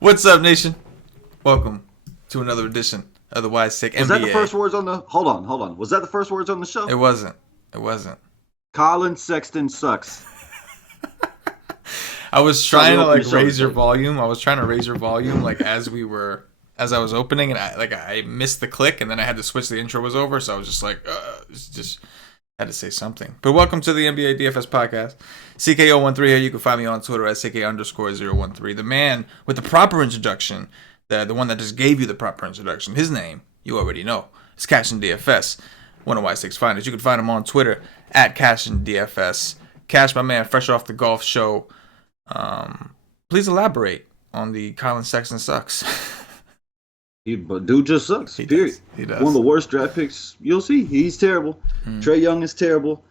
What's up, nation? Welcome to another edition of the Wise Take NBA. Was that the first words on the... Hold on. Was that the first words on the show? It wasn't. Colin Sexton sucks. I was trying to raise your volume. Like as I was opening, and I missed the click, and then I had to switch. The intro was over, so I was just like, just had to say something. But welcome to the NBA DFS podcast. CK013 here. You can find me on Twitter at CK_013. The man with the proper introduction, the one that just gave you the proper introduction. His name, you already know. It's CashinDFS, one of Wise Take's finest. You can find him on Twitter at CashinDFS. Cash, my man, fresh off the golf show. Please elaborate on the Colin Sexton sucks. But dude just sucks. Period. He does. One of the worst draft picks you'll see. He's terrible. Trae Young is terrible.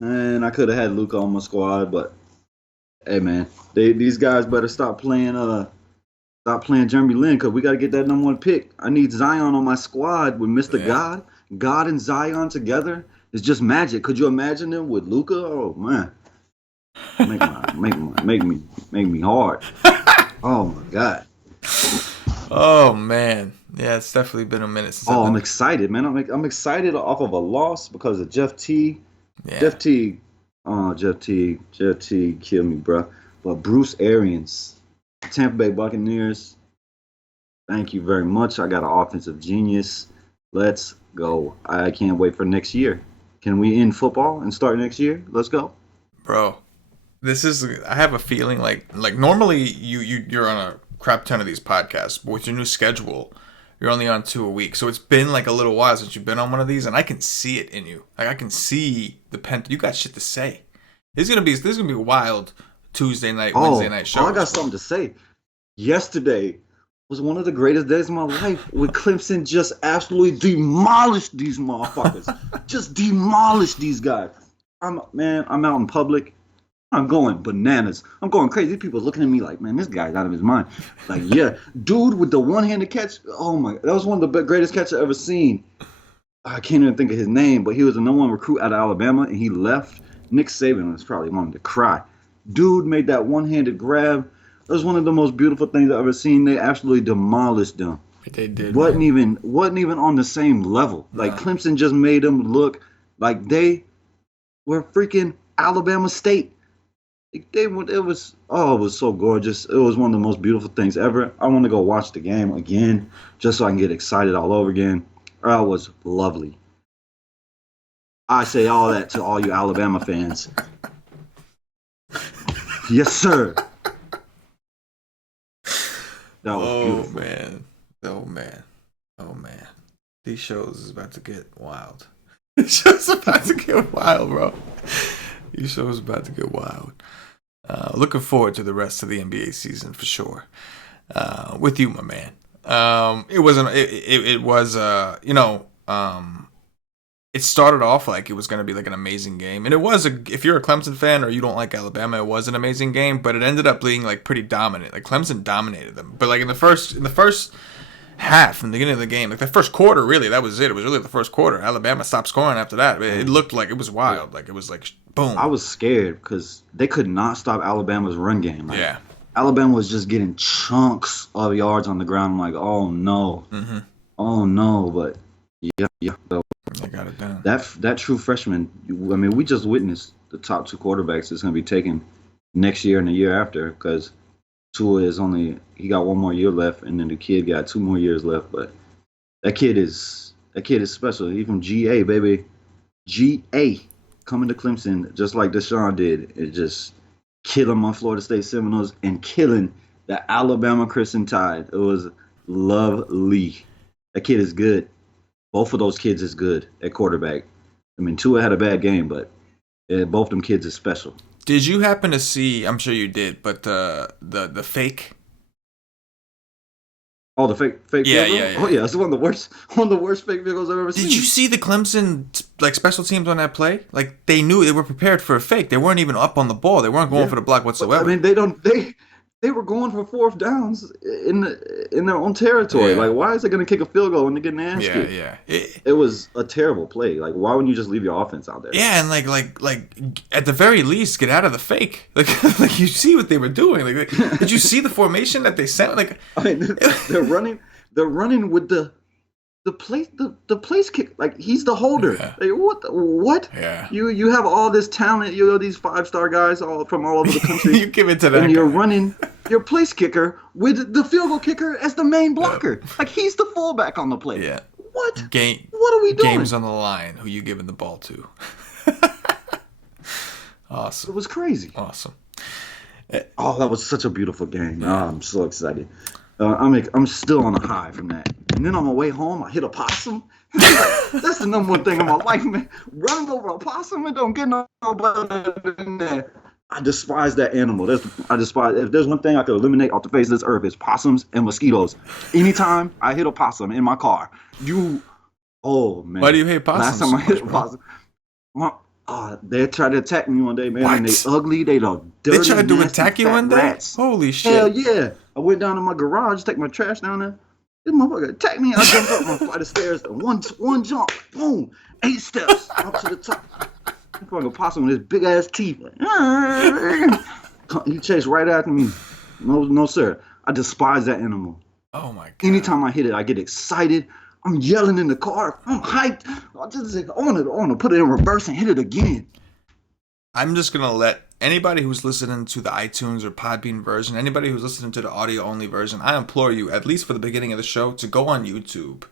And I could have had Luka on my squad, but hey man, these guys better stop playing Jeremy Lin, because we got to get that #1 pick. I need Zion on my squad with Mr. God. God and Zion together is just magic. Could you imagine them with Luka? Oh man. Make me hard. Oh my God. Oh man, yeah, it's definitely been a minute since. I'm excited, man. I'm excited off of a loss because of Jeff T. Yeah. Jeff T. Kill me, bro. But Bruce Arians, Tampa Bay Buccaneers. Thank you very much. I got an offensive genius. Let's go. I can't wait for next year. Can we end football and start next year? Let's go, bro. I have a feeling like normally you're on a crap ton of these podcasts, but with your new schedule, you're only on 2 a week. So it's been like a little while since you've been on one of these, and I can see it in you. Like I can see you got shit to say. This is gonna be a wild Tuesday night, Wednesday night show. I got something to say. Yesterday was one of the greatest days of my life when Clemson just absolutely demolished these motherfuckers. Just demolished these guys. I'm out in public. I'm going bananas. I'm going crazy. These people looking at me like, man, this guy's out of his mind. Like, yeah, dude with the one-handed catch. Oh my, that was one of the greatest catches I've ever seen. I can't even think of his name, but he was the #1 recruit out of Alabama, and he left. Nick Saban was probably wanting to cry. Dude made that one-handed grab. That was one of the most beautiful things I've ever seen. They absolutely demolished them. They did. Wasn't even on the same level. Like Clemson just made them look like they were freaking Alabama State. It was so gorgeous. It was one of the most beautiful things ever. I want to go watch the game again just so I can get excited all over again. That was lovely. I say all that to all you Alabama fans. Yes, sir. That was beautiful. Oh man. These shows is about to get wild. These shows about to get wild, bro. These shows about to get wild. Looking forward to the rest of the NBA season for sure. With you, my man. It started off like it was going to be like an amazing game. And it was, if you're a Clemson fan or you don't like Alabama, it was an amazing game, but it ended up being like pretty dominant. Like Clemson dominated them. But like in the first half, from the beginning of the game, like the first quarter, really, that was it. It was really the first quarter. Alabama stopped scoring after that. It looked like it was wild. Like it was like boom. I was scared because they could not stop Alabama's run game. Like, yeah. Alabama was just getting chunks of yards on the ground. I'm like, oh no. Mm-hmm. Oh no. But yeah. They got it done. That true freshman, I mean, we just witnessed the top 2 quarterbacks that's going to be taken next year and the year after, because Tua he got 1 more year left, and then the kid got 2 more years left. But that kid is special. He from GA, baby. GA coming to Clemson just like Deshaun did. It just kill him on Florida State Seminoles and killing the Alabama Crimson Tide. It was lovely. That kid is good. Both of those kids is good at quarterback. I mean, Tua had a bad game, but both them kids is special. Did you happen to see? I'm sure you did, but the fake. Oh, the fake yeah, field goal? yeah. Oh yeah, it's one of the worst fake field goals I've ever seen. Did you see the Clemson like special teams on that play? Like they knew they were prepared for a fake. They weren't even up on the ball. They weren't going for the block whatsoever. I mean, they They were going for fourth downs in their own territory. Yeah. Like, why is they going to kick a field goal when they get an ass kick? Yeah. It was a terrible play. Like, why wouldn't you just leave your offense out there? Yeah, and like at the very least, get out of the fake. Like you see what they were doing. Like, did you see the formation that they sent? Like, I mean, they're running with the place kick. Like, he's the holder. Yeah. Like, what? Yeah. You have all this talent. You know, these 5-star guys from all over the country. You give it to that and guy. you're running your place kicker with the field goal kicker as the main blocker. Like, he's the fullback on the play. Yeah. What? What are we doing? Games on the line. Who you giving the ball to? Awesome. It was crazy. Awesome. Oh, that was such a beautiful game. Oh, I'm so excited. I'm still on a high from that. And then on my way home, I hit a possum. That's the number one thing in my life, man. Running over a possum, it don't get no better than that. I despise that animal. If there's one thing I could eliminate off the face of this earth, it's possums and mosquitoes. Anytime I hit a possum in my car, oh man. Why do you hate possums? Last time I hit a possum, they tried to attack me one day, man. What? And they ugly. They dirty. They tried to nasty, attack you fat one day? rats. Holy shit. Hell yeah. I went down to my garage, take my trash down there. This motherfucker attacked me. I jumped up my flight of stairs. One jump. Boom. 8 steps up to the top. Fucking possum with his big ass teeth. He chased right after me. No, sir. I despise that animal. Oh my god. Anytime I hit it, I get excited. I'm yelling in the car. I'm hyped. I want to put it in reverse and hit it again. I'm just going to let anybody who's listening to the iTunes or Podbean version, anybody who's listening to the audio-only version, I implore you, at least for the beginning of the show, to go on YouTube,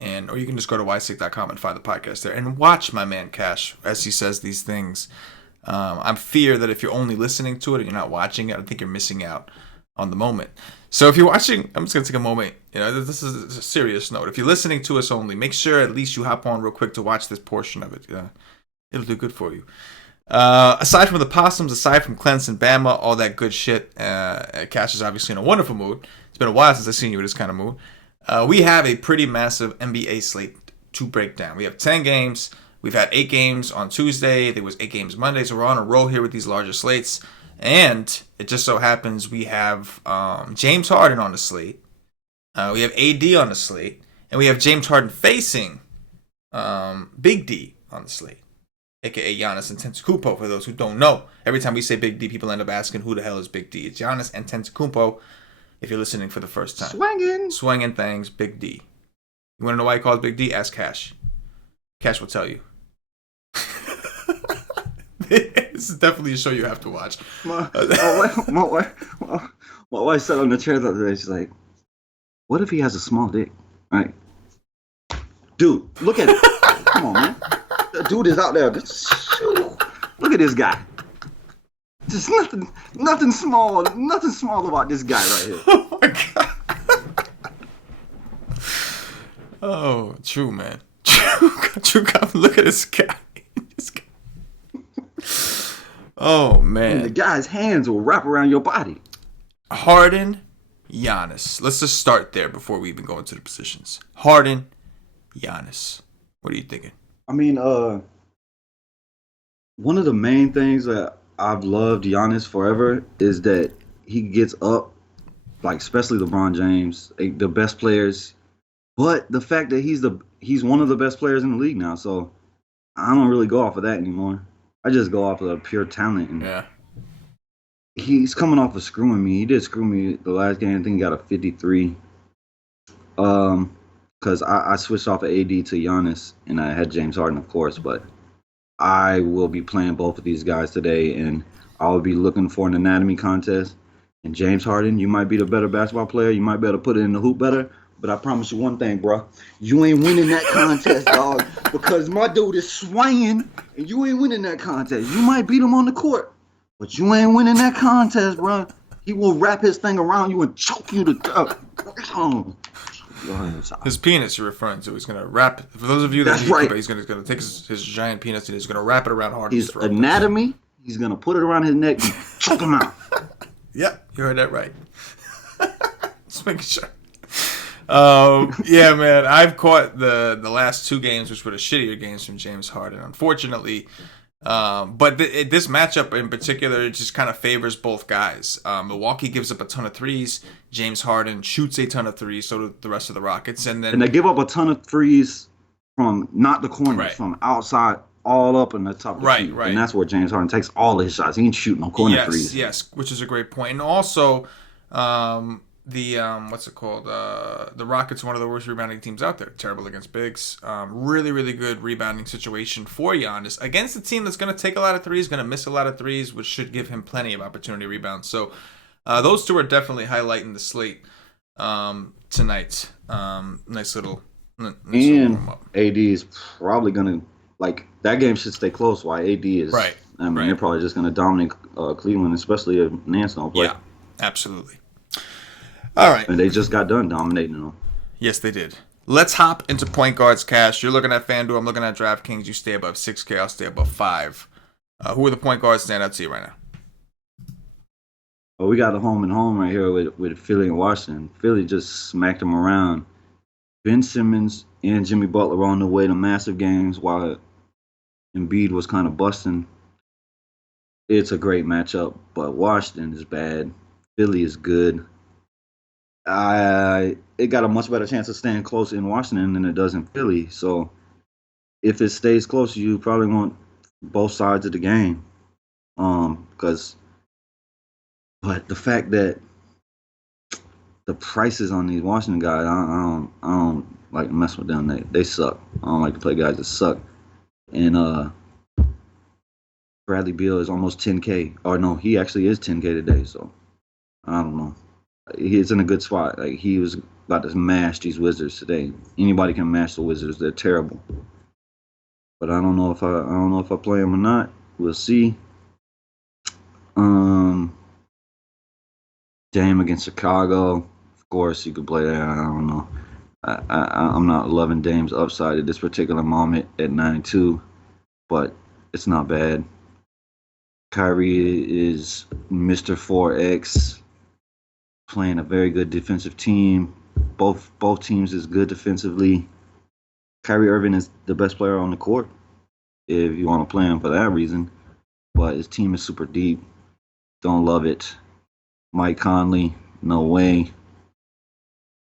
or you can just go to ysig.com and find the podcast there, and watch my man Cash as he says these things. I fear that if you're only listening to it and you're not watching it, I think you're missing out on the moment. So if you're watching, I'm just going to take a moment. This is a serious note. If you're listening to us only, make sure at least you hop on real quick to watch this portion of it. It'll do good for you. Aside from the possums, aside from Clemson, Bama, all that good shit, Cash is obviously in a wonderful mood. It's been a while since I've seen you in this kind of mood. We have a pretty massive NBA slate to break down. We have 10 games. We've had 8 games on Tuesday. There was 8 games Monday, so we're on a roll here with these larger slates. And it just so happens we have James Harden on the slate. We have AD on the slate. And we have James Harden facing Big D on the slate, a.k.a. Giannis Antetokounmpo, for those who don't know. Every time we say Big D, people end up asking, who the hell is Big D? It's Giannis Antetokounmpo, if you're listening for the first time. Swinging things, Big D. You want to know why he calls Big D? Ask Cash. Cash will tell you. This is definitely a show you have to watch. My wife sat on the chair the other day. She's like, what if he has a small dick? Right? Dude, look at it. Come on, man. That dude is out there. Look at this guy. There's nothing small about this guy right here. Oh my god. Oh, true, man. True. Look at this guy. Oh man. And the guy's hands will wrap around your body. Harden, Giannis. Let's just start there before we even go into the positions. Harden, Giannis. What are you thinking? I mean, one of the main things that I've loved Giannis forever is that he gets up, like especially LeBron James, the best players. But the fact that he's one of the best players in the league now, so I don't really go off of that anymore. I just go off of the pure talent. And yeah. He's coming off of screwing me. He did screw me the last game. I think he got a 53. Because I switched off of AD to Giannis, and I had James Harden, of course. But I will be playing both of these guys today, and I will be looking for an anatomy contest. And James Harden, you might be the better basketball player. You might be able to put it in the hoop better. But I promise you one thing, bro. You ain't winning that contest, dog. Because my dude is swinging, and you ain't winning that contest. You might beat him on the court, but you ain't winning that contest, bro. He will wrap his thing around you and choke you to death. His penis you're referring to. He's going to wrap it. For those of you that That's right. He's going to take his giant penis and he's going to wrap it around Harden's throat. His anatomy, he's going to put it around his neck and choke him out. Yep, you heard that right. Just making sure. Yeah, man, I've caught the last 2 games, which were the shittier games from James Harden. Unfortunately, But this matchup in particular just kind of favors both guys. Milwaukee gives up a ton of threes. James Harden shoots a ton of threes. So do the rest of the Rockets. And they give up a ton of threes from not the corners, from outside all up in the top of the key. And that's where James Harden takes all his shots. He ain't shooting no corner threes. Yes, which is a great point. And also, what's it called? The Rockets are one of the worst rebounding teams out there. Terrible against bigs. Really, really good rebounding situation for Giannis against a team that's going to take a lot of threes, going to miss a lot of threes, which should give him plenty of opportunity to rebound. So those two are definitely highlighting the slate tonight. Nice little. And AD is probably going to, like, that game should stay close while AD is. Right. I mean, they're probably just going to dominate Cleveland, especially if Nance don't play. Yeah, absolutely. All right. And they just got done dominating them. Yes, they did. Let's hop into point guards, Cash. You're looking at FanDuel. I'm looking at DraftKings. You stay above 6K. I'll stay above 5. Who are the point guards stand out to you right now? Well, we got a home and home right here with Philly and Washington. Philly just smacked them around. Ben Simmons and Jimmy Butler were on the way to massive games while Embiid was kind of busting. It's a great matchup, but Washington is bad. Philly is good. It got a much better chance of staying close in Washington than it does in Philly. So if it stays close, you probably want both sides of the game. But the fact that the prices on these Washington guys, I don't like to mess with them. They suck. I don't like to play guys that suck. And Bradley Beal is almost 10K. Or no, he actually is 10K today. So I don't know. He's in a good spot. Like, he was about to mash these Wizards today. Anybody can mash the Wizards. They're terrible. But I don't know if I play them or not. We'll see. Dame against Chicago. Of course, you could play that. I don't know. I'm not loving Dame's upside at this particular moment at 9-2, but it's not bad. Kyrie is Mr. 4X, playing a very good defensive team. Both teams is good defensively. Kyrie Irving is the best player on the court, if you want to play him for that reason. But his team is super deep. Don't love it. Mike Conley, no way.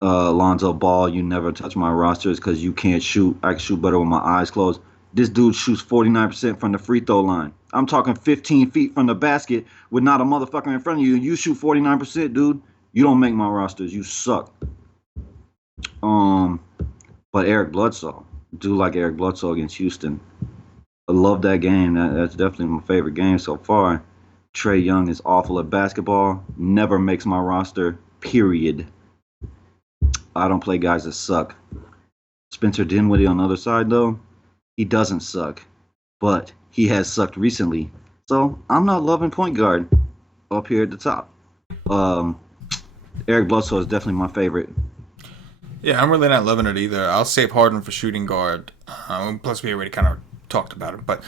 Lonzo Ball, you never touch my rosters because you can't shoot. I can shoot better with my eyes closed. This dude shoots 49% from the free throw line. I'm talking 15 feet from the basket with not a motherfucker in front of you. You shoot 49%, dude. You don't make my rosters. You suck. But Eric Bledsoe. Do like Eric Bledsoe against Houston. I love that game. That's definitely my favorite game so far. Trae Young is awful at basketball. Never makes my roster, period. I don't play guys that suck. Spencer Dinwiddie on the other side, though, he doesn't suck. But he has sucked recently. So I'm not loving point guard up here at the top. Eric Bledsoe is definitely my favorite. Yeah, I'm really not loving it either. I'll save Harden for shooting guard. Plus, we already kind of talked about it. But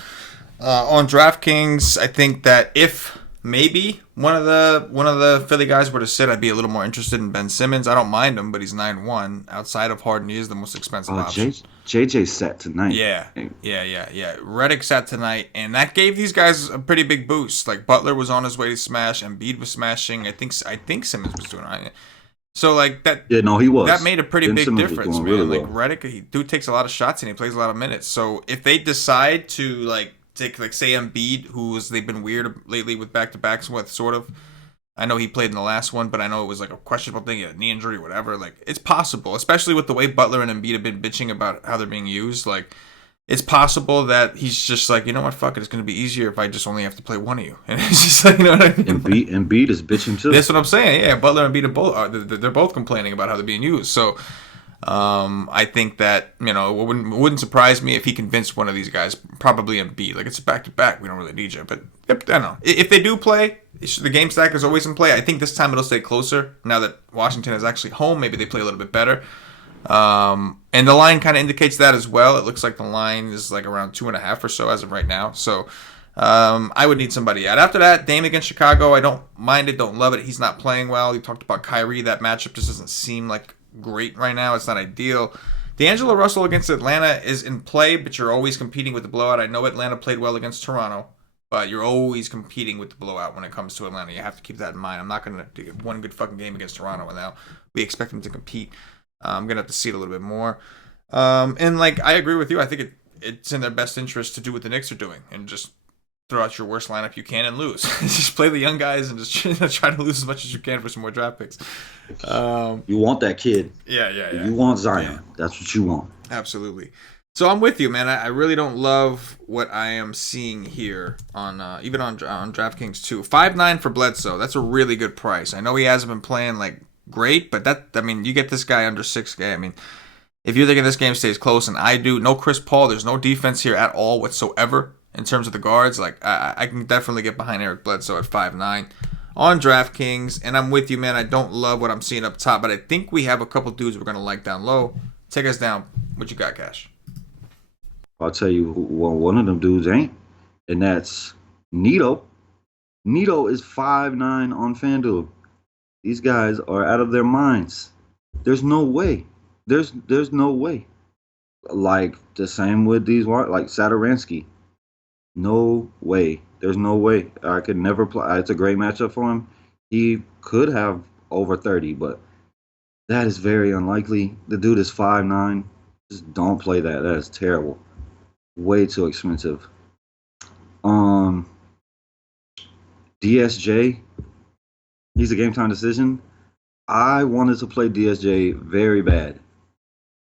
on DraftKings, I think that if maybe one of the Philly guys were to sit, I'd be a little more interested in Ben Simmons. I don't mind him, but he's 9-1. Outside of Harden, he is the most expensive option. JJ sat tonight. Yeah. Redick sat tonight, and that gave these guys a pretty big boost. Like, Butler was on his way to smash, Embiid was smashing. I think Simmons was doing it. So, like, that. Yeah, no, he was. That made a pretty big Simmons difference, man. Really like, Redick, dude takes a lot of shots and he plays a lot of minutes. So if they decide to take say Embiid, they've been weird lately with back-to-backs with, sort of. I know he played in the last one, but I know it was like a questionable thing, a knee injury, whatever. Like, it's possible, especially with the way Butler and Embiid have been bitching about how they're being used. Like, it's possible that he's just like, you know what, fuck it, it's going to be easier if I just only have to play one of you. And it's just like, you know what I mean? Embiid is bitching too. That's what I'm saying. Yeah, Butler and Embiid are they're both complaining about how they're being used. So I think that, it wouldn't surprise me if he convinced one of these guys, probably Embiid. Like, it's a back-to-back. We don't really need you. But I don't know. If they do play, the game stack is always in play. I think this time it'll stay closer. Now that Washington is actually home, maybe they play a little bit better. And the line kind of indicates that as well. It looks like the line is like around 2.5 or so as of right now. So I would need somebody out. After that, Dame against Chicago, I don't mind it, don't love it. He's not playing well. You talked about Kyrie. That matchup just doesn't seem like great right now. It's not ideal. D'Angelo Russell against Atlanta is in play, but you're always competing with the blowout. I know Atlanta played well against Toronto, but you're always competing with the blowout when it comes to Atlanta. You have to keep that in mind. I'm not going to do one good fucking game against Toronto, and now we expect them to compete. I'm going to have to see it a little bit more. And like I agree with you. I think it's in their best interest to do what the Knicks are doing and just throw out your worst lineup you can and lose. Just play the young guys and just try to lose as much as you can for some more draft picks. You want that kid. Yeah. You want Zion. Yeah. That's what you want. Absolutely. So I'm with you, man. I really don't love what I am seeing here on even on DraftKings too. 5.9 for Bledsoe. That's a really good price. I know he hasn't been playing like great, but you get this guy under 6K. I mean, if you're thinking this game stays close, and I do, no Chris Paul, there's no defense here at all whatsoever in terms of the guards. Like I can definitely get behind Eric Bledsoe at 5.9 on DraftKings, and I'm with you, man. I don't love what I'm seeing up top, but I think we have a couple dudes we're gonna like down low. Take us down. What you got, Cash? I'll tell you who one of them dudes ain't, and that's Nito. Nito is 5.9 on FanDuel. These guys are out of their minds. There's no way. There's no way. Like the same with these, like Satoransky. No way. There's no way. I could never play. It's a great matchup for him. He could have over 30, but that is very unlikely. The dude is 5'9". Just don't play that. That is terrible. Way too expensive. DSJ, he's a game time decision. I wanted to play DSJ very bad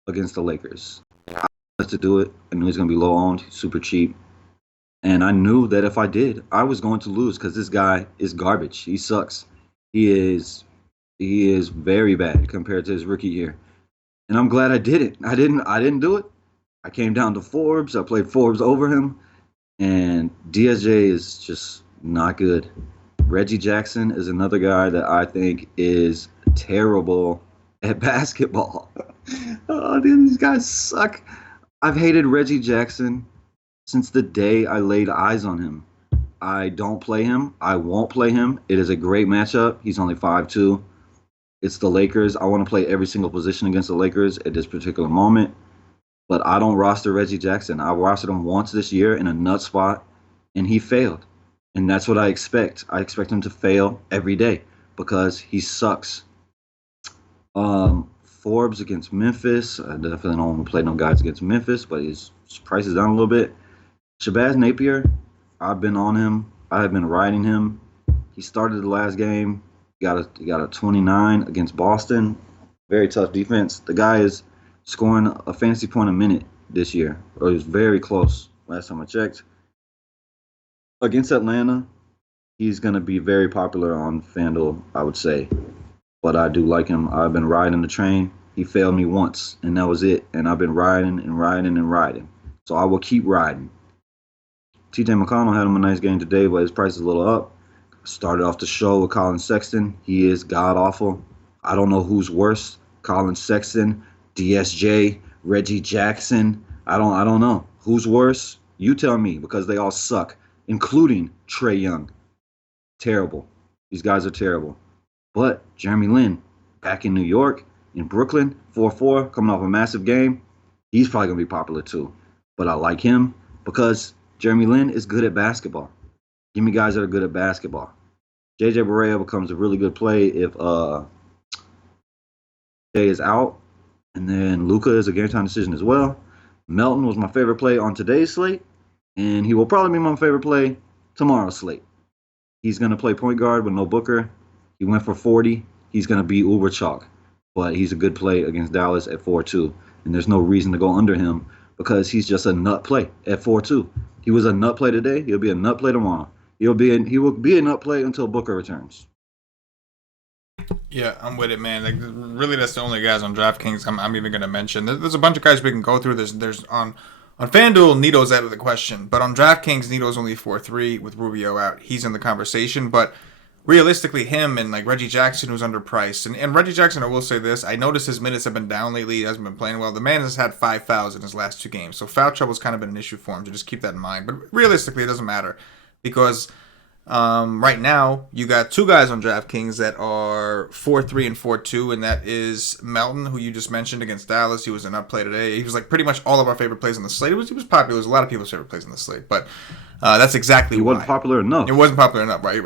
against the Lakers. I wanted to do it. I knew he was going to be low owned, super cheap. And I knew that if I did, I was going to lose because this guy is garbage. He sucks. He is very bad compared to his rookie year. And I'm glad I did it. I didn't do it. I came down to Forbes. I played Forbes over him. And DSJ is just not good. Reggie Jackson is another guy that I think is terrible at basketball. Oh, dude, these guys suck. I've hated Reggie Jackson since the day I laid eyes on him. I don't play him. I won't play him. It is a great matchup. He's only 5'2". It's the Lakers. I want to play every single position against the Lakers at this particular moment. But I don't roster Reggie Jackson. I rostered him once this year in a nut spot, and he failed. And that's what I expect. I expect him to fail every day because he sucks. Forbes against Memphis. I definitely don't want to play no guys against Memphis, but his price is down a little bit. Shabazz Napier, I've been on him. I have been riding him. He started the last game. Got a 29 against Boston. Very tough defense. The guy is scoring a fantasy point a minute this year. Or he was very close last time I checked. Against Atlanta, he's going to be very popular on FanDuel, I would say. But I do like him. I've been riding the train. He failed me once, and that was it. And I've been riding and riding and riding. So I will keep riding. TJ McConnell had him a nice game today, but his price is a little up. Started off the show with Colin Sexton. He is god-awful. I don't know who's worse. Colin Sexton, DSJ, Reggie Jackson. I don't know. Who's worse? You tell me, because they all suck, including Trae Young. Terrible. These guys are terrible. But Jeremy Lin, back in New York, in Brooklyn, 4-4, coming off a massive game. He's probably going to be popular too. But I like him because Jeremy Lin is good at basketball. Give me guys that are good at basketball. JJ Barea becomes a really good play if Jay is out. And then Luka is a game time decision as well. Melton was my favorite play on today's slate. And he will probably be my favorite play tomorrow's slate. He's going to play point guard with no Booker. He went for 40. He's going to be uber chalk. But he's a good play against Dallas at 4-2. And there's no reason to go under him because he's just a nut play at 4-2. He was a nut play today. He'll be a nut play tomorrow. He will be a nut play until Booker returns. Yeah, I'm with it, man. Like, really, that's the only guys on DraftKings I'm even going to mention. There's a bunch of guys we can go through. There's on FanDuel, Nito's out of the question. But on DraftKings, Nito's only 4-3 with Rubio out. He's in the conversation. But realistically, him and like Reggie Jackson, who's underpriced. And Reggie Jackson, I will say this. I noticed his minutes have been down lately. He hasn't been playing well. The man has had 5 fouls in his last 2 games. So foul trouble's kind of been an issue for him. So just keep that in mind. But realistically, it doesn't matter. Because Right now, you got two guys on DraftKings that are 4-3 and 4-2, and that is Melton, who you just mentioned against Dallas. He was an up play today. He was like pretty much all of our favorite plays on the slate. He was popular. It was a lot of people's favorite plays on the slate, but that's exactly He why. wasn't popular enough. It wasn't popular enough, right?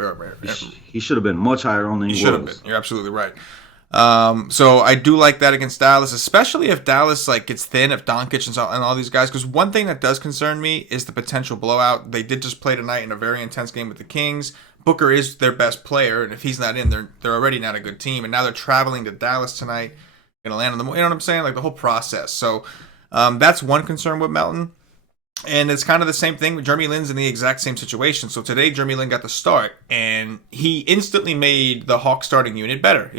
He should have been much higher on than he should have was. been. You're absolutely right. So I do like that against Dallas, especially if Dallas like gets thin, if Doncic and all these guys. Because one thing that does concern me is the potential blowout. They did just play tonight in a very intense game with the Kings. Booker is their best player, and if he's not in, they're already not a good team. And now they're traveling to Dallas tonight, gonna land on the. You know what I'm saying? Like the whole process. So that's one concern with Melton. And it's kind of the same thing. Jeremy Lin's in the exact same situation. So today, Jeremy Lin got the start, and he instantly made the Hawks starting unit better.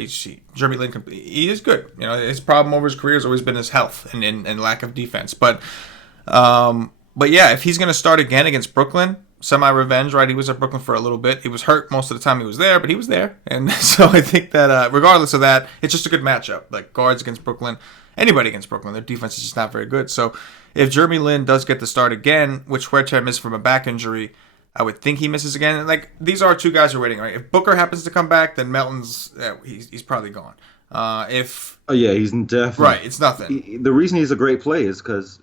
Jeremy Lin, he is good. You know, his problem over his career has always been his health and lack of defense. But yeah, if he's going to start again against Brooklyn, semi-revenge, right? He was at Brooklyn for a little bit. He was hurt most of the time he was there, but he was there. And so I think that regardless of that, it's just a good matchup. Like guards against Brooklyn, anybody against Brooklyn, their defense is just not very good. So if Jeremy Lin does get the start again, which Huerta missed from a back injury, I would think he misses again. And like these are two guys who are waiting, right? If Booker happens to come back, then Melton's he's probably gone. He's definitely right. It's nothing. The reason he's a great play is because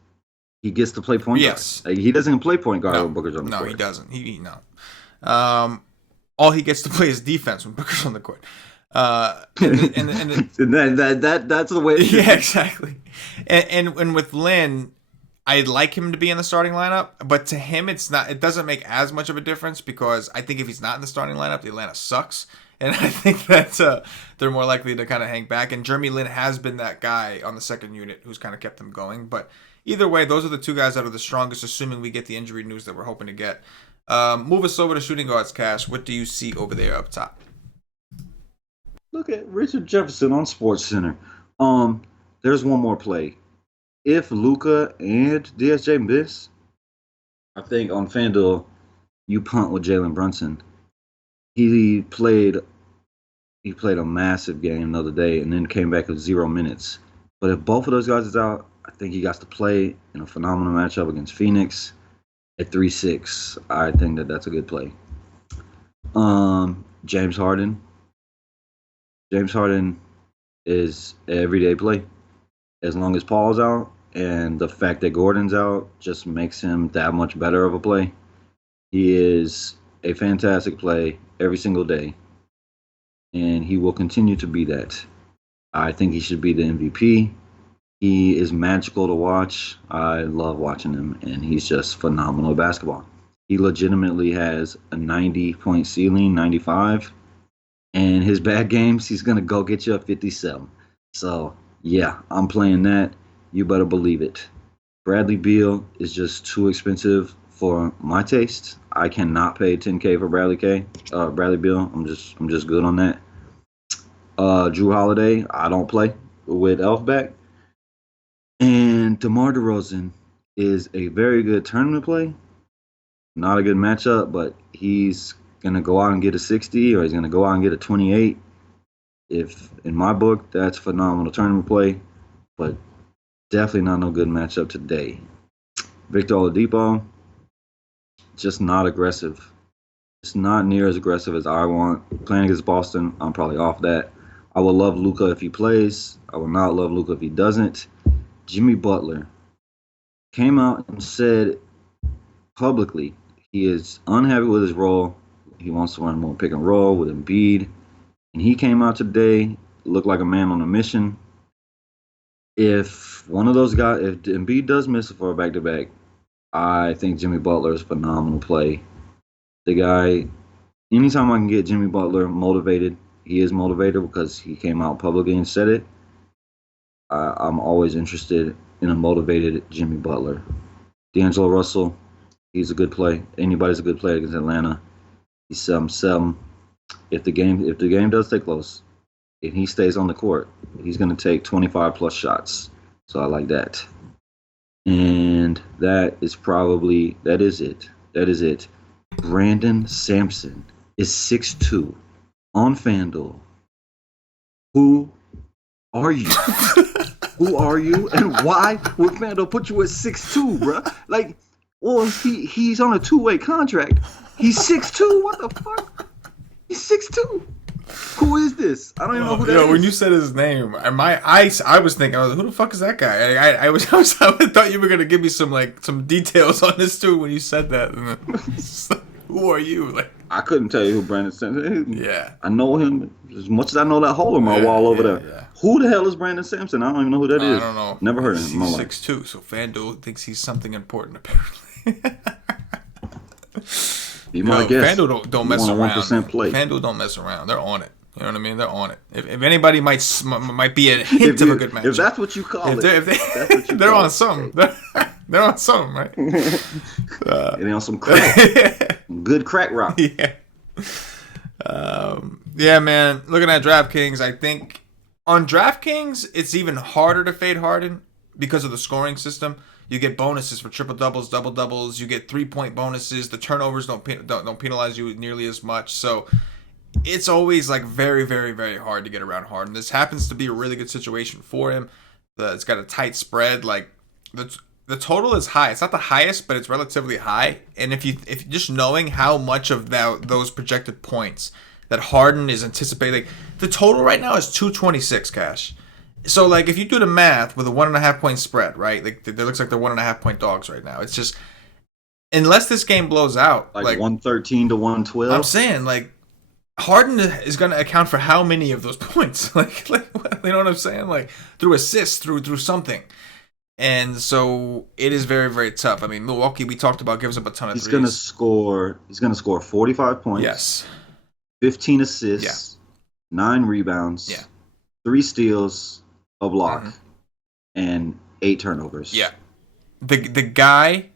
he gets to play point guard. Yes, he doesn't play point guard when Booker's on the court. No, he doesn't. No. All he gets to play is defense when Booker's on the court. And that's the way. Yeah, exactly. And with Lin, I'd like him to be in the starting lineup, but to him, it doesn't make as much of a difference because I think if he's not in the starting lineup, the Atlanta sucks. And I think that they're more likely to kind of hang back. And Jeremy Lin has been that guy on the second unit who's kind of kept them going. But either way, those are the two guys that are the strongest, assuming we get the injury news that we're hoping to get. Move us over to shooting guards, Cash. What do you see over there up top? Look at Richard Jefferson on SportsCenter. There's one more play. If Luka and DSJ miss, I think on FanDuel, you punt with Jalen Brunson. He played a massive game the other day and then came back with 0 minutes. But if both of those guys is out, I think he got to play in a phenomenal matchup against Phoenix at 3-6. I think that's a good play. James Harden. James Harden is an everyday play. As long as Paul's out, and the fact that Gordon's out just makes him that much better of a play. He is a fantastic play every single day, and he will continue to be that. I think he should be the MVP. He is magical to watch. I love watching him, and he's just phenomenal at basketball. He legitimately has a 90-point ceiling, 95, and his bad games, he's going to go get you a 57. So, yeah, I'm playing that. You better believe it. Bradley Beal is just too expensive for my taste. I cannot pay $10K for Bradley Beal. I'm just good on that. Drew Holiday, I don't play with Elfback. And DeMar DeRozan is a very good tournament play. Not a good matchup, but he's going to go out and get a 60 or he's going to go out and get a 28. If in my book, that's phenomenal tournament play, but definitely not no good matchup today. Victor Oladipo, just not aggressive. It's not near as aggressive as I want. Playing against Boston, I'm probably off that. I will love Luka if he plays. I will not love Luka if he doesn't. Jimmy Butler came out and said publicly he is unhappy with his role. He wants to run more pick and roll with Embiid. And he came out today, looked like a man on a mission. If one of those guys, if Embiid does miss it for a back-to-back, I think Jimmy Butler is a phenomenal play. The guy, anytime I can get Jimmy Butler motivated, he is motivated because he came out publicly and said it. I'm always interested in a motivated Jimmy Butler. D'Angelo Russell, he's a good play. Anybody's a good player against Atlanta. He's 7-7. If the game does stay close, and he stays on the court, he's going to take 25 plus shots. So I like that. And that is it. That is it. Brandon Sampson is 6'2" on FanDuel. Who are you? Who are you? And why would FanDuel put you at 6'2", bro? Like, well, he's on a 2-way contract. He's 6'2". What the fuck? He's 6'2". Who is this? I don't even know who that is. When you said his name, I was thinking, who the fuck is that guy? I thought you were gonna give me some details on this too when you said that. Like, who are you? Like, I couldn't tell you who Brandon Sampson is. Yeah. I know him as much as I know that hole in my wall over there. Yeah. Who the hell is Brandon Sampson? I don't even know who that is. I don't know. Never heard of him in my life. He's 6'2", so FanDuel thinks he's something important apparently. You might guess. FanDuel don't mess around. Play. FanDuel don't mess around. They're on it. You know what I mean? They're on it. If anybody might be a hint of a good match, if that's what you call they're on something. They're on something, right? They're on some crack. Good crack rock. Yeah. Yeah, man. Looking at DraftKings, I think on DraftKings it's even harder to fade Harden because of the scoring system. You get bonuses for triple doubles, double doubles. You get 3-point bonuses. The turnovers don't penalize you nearly as much. So it's always like very, very, very hard to get around Harden. This happens to be a really good situation for him. It's got a tight spread. Like the total is high. It's not the highest, but it's relatively high. And if you just knowing how much of those projected points that Harden is anticipating, the total right now is 226 cash. So, like, if you do the math with a 1.5 point spread, right? Like, it looks like they're 1.5 point dogs right now. It's just, unless this game blows out, like 113 to 112. I'm saying, like, Harden is going to account for how many of those points? like, you know what I'm saying? Like, through assists, through something. And so it is very, very tough. I mean, Milwaukee, we talked about, gives up a ton of threes. He's going to score 45 points. Yes. 15 assists. Yeah. 9 rebounds. Yeah. 3 steals. A block and 8 turnovers. Yeah, the guy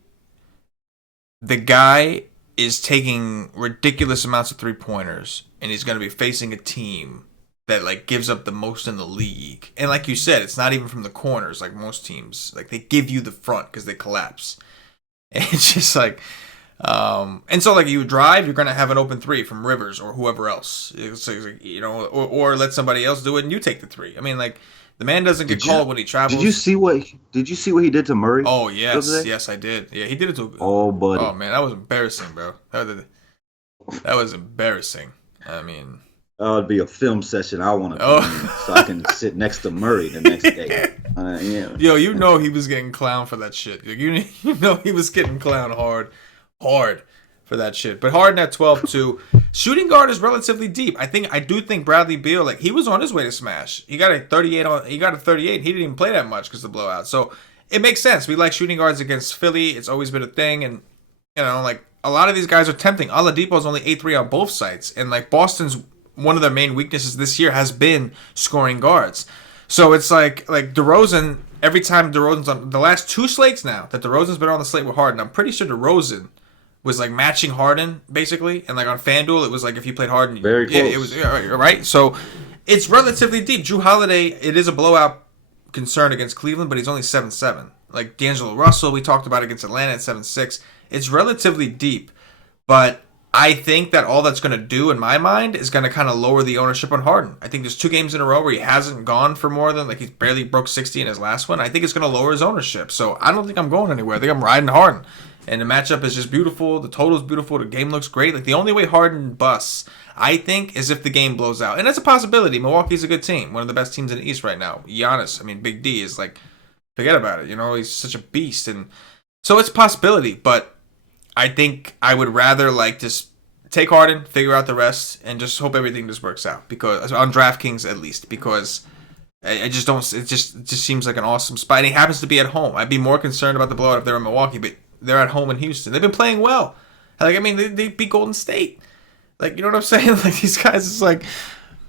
is taking ridiculous amounts of 3-pointers, and he's going to be facing a team that like gives up the most in the league. And like you said, it's not even from the corners like most teams. Like they give you the front because they collapse. And it's just like, and so like you drive, you're going to have an open 3 from Rivers or whoever else. It's like, you know, or let somebody else do it and you take the 3. I mean, like. The man doesn't get called when he travels. Did you see what he did to Murray? Oh yes, I did. Yeah, he did it to. Oh, buddy. Oh man, that was embarrassing, bro. That was embarrassing. I mean, that would be a film session I want to do so I can sit next to Murray the next day. Yeah. Yo, you know he was getting clowned for that shit. You know he was getting clowned hard for that shit. But Harden at 12-2. Shooting guard is relatively deep. I do think Bradley Beal, like he was on his way to smash. He got a 38. He didn't even play that much because of the blowout. So it makes sense. We like shooting guards against Philly. It's always been a thing, and you know, like a lot of these guys are tempting. Oladipo's only 8-3 on both sides, and like Boston's one of their main weaknesses this year has been scoring guards. So it's like DeRozan. Every time DeRozan's on the last 2 slates now that DeRozan's been on the slate with Harden, I'm pretty sure DeRozan was like matching Harden basically, and like on FanDuel it was like if you played Harden, very close. It was right. So it's relatively deep. Drew Holiday, it is a blowout concern against Cleveland, but he's only 7-7. Like D'Angelo Russell, we talked about against Atlanta at 7-6. It's relatively deep, but I think that all that's going to do in my mind is going to kind of lower the ownership on Harden. I think there's 2 games in a row where he hasn't gone for more than, like he's barely broke 60 in his last one. I think it's going to lower his ownership. So I don't think I'm going anywhere. I think I'm riding Harden. And the matchup is just beautiful. The total is beautiful. The game looks great. Like the only way Harden busts, I think, is if the game blows out. And that's a possibility. Milwaukee's a good team. One of the best teams in the East right now. Giannis, I mean, Big D is like, forget about it. You know, he's such a beast. And so it's a possibility. But I think I would rather like just take Harden, figure out the rest, and just hope everything just works out. Because on DraftKings at least. Because I just don't, it just seems like an awesome spot. And he happens to be at home. I'd be more concerned about the blowout if they're in Milwaukee. But they're at home in Houston. They've been playing well. Like, I mean, they beat Golden State. Like, you know what I'm saying? Like, these guys, it's like...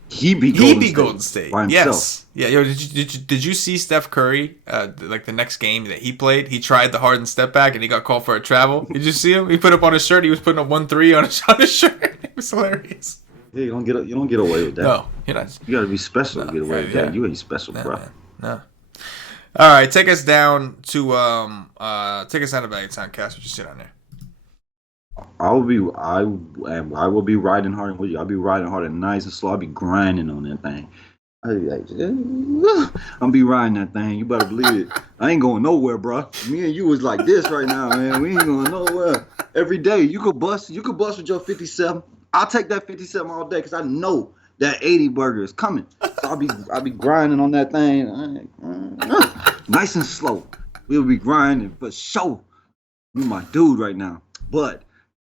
He beat Golden State. By himself. Yes. Yeah, yo, did you see Steph Curry, like, the next game that he played? He tried the Harden step back, and he got called for a travel. Did you see him? He put up on his shirt. He was putting up 1-3 on his shirt. It was hilarious. Yeah, you don't get away with that. No, you're not. You got to be special to get away with that. You ain't special, bro. Man. No. All right, take us down to Valentine. Cass, what you sit on there? I will be riding hard with you. I'll be riding hard and nice and slow. I'll be grinding on that thing. I'm be riding that thing. You better believe it. I ain't going nowhere, bro. Me and you is like this right now, man. We ain't going nowhere. every day. You could bust with your 57. I'll take that 57 all day because I know that 80 burger is coming. So I'll be grinding on that thing, nice and slow. We'll be grinding for sure. You my dude right now. But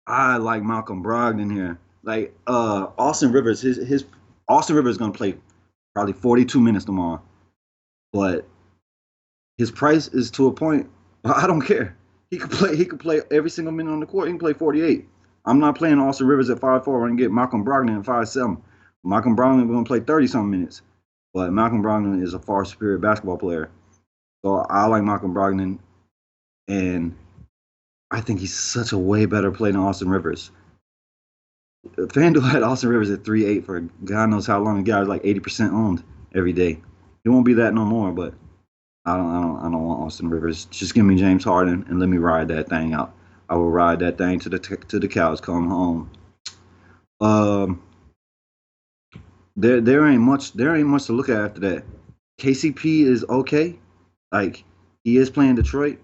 I like Malcolm Brogdon here. Like Austin Rivers, his Austin Rivers is gonna play probably 42 minutes tomorrow. But his price is to a point. I don't care. He could play every single minute on the court. He can play 48. I'm not playing Austin Rivers at 5'4" and get Malcolm Brogdon at 5'7". Malcolm Brogdon is gonna play 30-something minutes. But Malcolm Brogdon is a far superior basketball player. So I like Malcolm Brogdon, and I think he's such a way better player than Austin Rivers. FanDuel had Austin Rivers at 3.8 for God knows how long. The guy was like 80% owned every day. It won't be that no more, but I don't want Austin Rivers. Just give me James Harden and let me ride that thing out. I will ride that thing to the cows come home. There ain't much to look at after that. KCP is okay. Like, he is playing Detroit.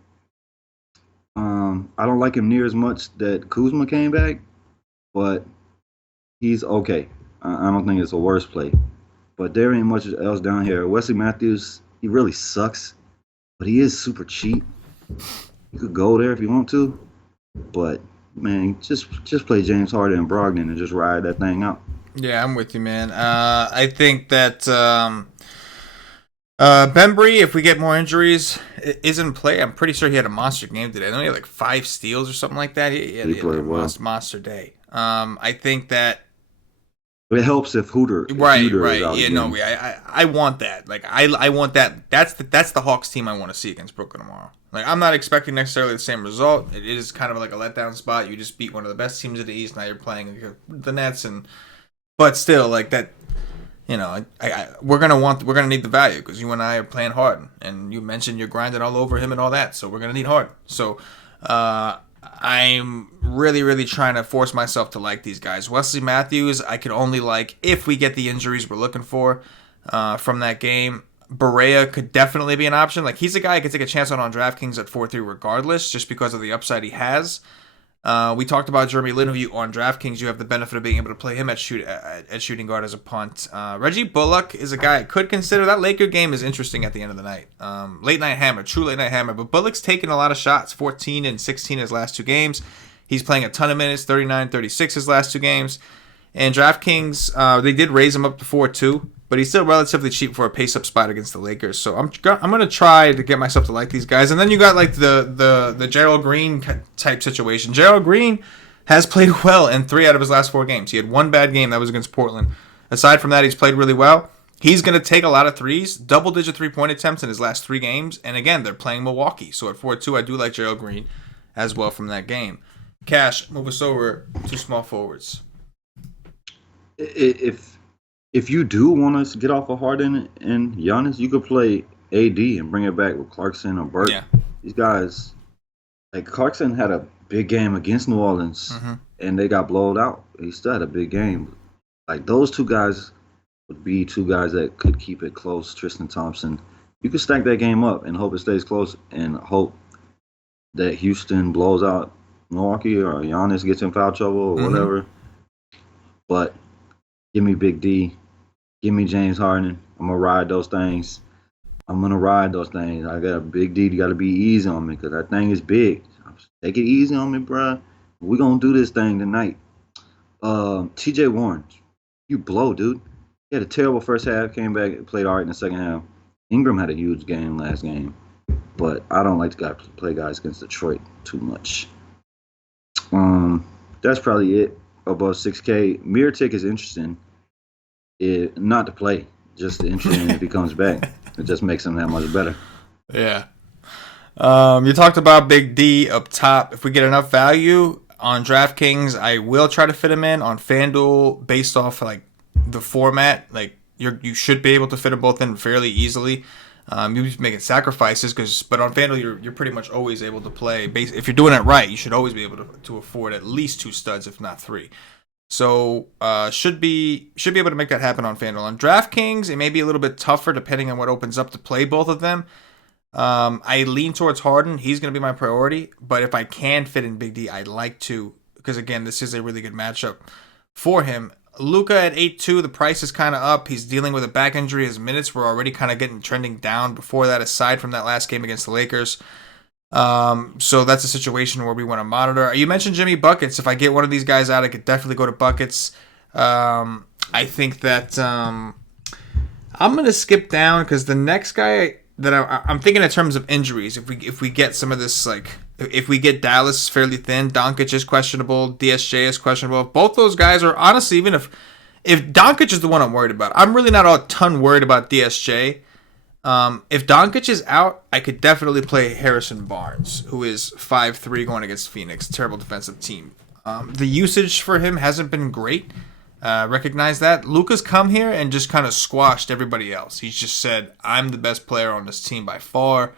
I don't like him near as much that Kuzma came back, but he's okay. I don't think it's a worse play. But there ain't much else down here. Wesley Matthews, he really sucks, but he is super cheap. You could go there if you want to, but man, just play James Harden and Brogdon and just ride that thing out. Yeah, I'm with you, man. I think that Bembry, if we get more injuries, is in play. I'm pretty sure he had a monster game today. I know he had like 5 steals or something like that. He had a monster day. I think that it helps if Hooter. Right. Yeah, no, I want that. Like I want that. That's the Hawks team I want to see against Brooklyn tomorrow. Like, I'm not expecting necessarily the same result. It is kind of like a letdown spot. You just beat one of the best teams of the East. Now you're playing the Nets, but still, like that. You know, we're gonna need the value because you and I are playing Harden, and you mentioned you're grinding all over him and all that. So we're gonna need Harden. So I'm really trying to force myself to like these guys. Wesley Matthews, I can only like if we get the injuries we're looking for from that game. Barea could definitely be an option. Like, he's a guy I could take a chance on DraftKings at 4-3 regardless, just because of the upside he has. We talked about Jeremy Lin, who on DraftKings you have the benefit of being able to play him at shooting guard as a punt. Reggie Bullock is a guy I could consider. That Laker game is interesting at the end of the night. Late night hammer, true late night hammer. But Bullock's taken a lot of shots, 14 and 16 his last 2 games. He's playing a ton of minutes, 39, 36 his last 2 games. And DraftKings, they did raise him up to 4-2, but he's still relatively cheap for a pace-up spot against the Lakers. So I'm going to try to get myself to like these guys. And then you got like the Gerald Green type situation. Gerald Green has played well in 3 out of his last 4 games. He had 1 bad game, that was against Portland. Aside from that, he's played really well. He's going to take a lot of threes, double-digit three-point attempts in his last 3 games. And again, they're playing Milwaukee. So at 4-2, I do like Gerald Green as well from that game. Cash, move us over to small forwards. If you do want to get off of Harden and Giannis, you could play AD and bring it back with Clarkson or Burke. Yeah. These guys, like Clarkson had a big game against New Orleans, and they got blown out. He still had a big game. Like, those 2 guys would be 2 guys that could keep it close. Tristan Thompson, you could stack that game up and hope it stays close, and hope that Houston blows out Milwaukee or Giannis gets in foul trouble or whatever. But give me Big D. Give me James Harden. I'm going to ride those things. I got a Big D. You got to be easy on me because that thing is big. Take it easy on me, bro. We're going to do this thing tonight. TJ Warren, you blow, dude. He had a terrible first half, came back and played all right in the second half. Ingram had a huge game last game. But I don't like to play guys against Detroit too much. That's probably it. Above 6K. Mirotic is interesting. Not to play, just interesting if he comes back. It just makes him that much better. Yeah. You talked about Big D up top. If we get enough value on DraftKings, I will try to fit him in. On FanDuel, based off like the format, like you should be able to fit them both in fairly easily. You're just making sacrifices, but on FanDuel you're pretty much always able to play. If you're doing it right, you should always be able to afford at least 2 studs, if not 3. So should be able to make that happen on FanDuel. On DraftKings, it may be a little bit tougher depending on what opens up to play both of them. I lean towards Harden. He's going to be my priority. But if I can fit in Big D, I'd like to, because again, this is a really good matchup for him. Luka at 8-2, the price is kind of up. He's dealing with a back injury. His minutes were already kind of getting trending down before that, aside from that last game against the Lakers. So that's a situation where we want to monitor. You mentioned Jimmy Buckets. If I get one of these guys out, I could definitely go to Buckets. I think that I'm going to skip down because the next guy that I'm thinking in terms of injuries, if we get some of this, like if we get Dallas fairly thin, Doncic is questionable, DSJ is questionable. Both those guys are honestly, even if Doncic is the one I'm worried about, I'm really not a ton worried about DSJ. If Doncic is out, I could definitely play Harrison Barnes, who is 5'3", going against Phoenix, terrible defensive team. The usage for him hasn't been great. Recognize that. Luka's come here and just kind of squashed everybody else. He's just said, I'm the best player on this team by far.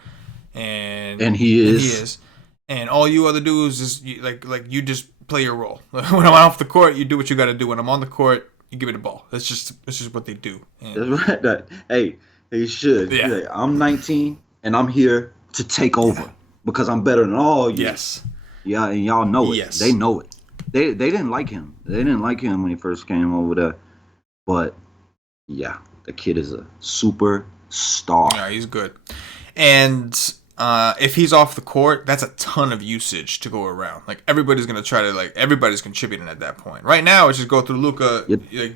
And he is. And all you other dudes is like you just play your role. When I'm off the court, you do what you got to do. When I'm on the court, you give me the ball. That's just what they do. And, that's right. Hey, he should. Yeah. Like, I'm 19 and I'm here to take over because I'm better than all you. Yes. Yeah, and y'all know it. Yes. They know it. They didn't like him. They didn't like him when he first came over there. But yeah, the kid is a superstar. Yeah, he's good. And if he's off the court, that's a ton of usage to go around. Like everybody's gonna try to everybody's contributing at that point. Right now, it's just go through Luka,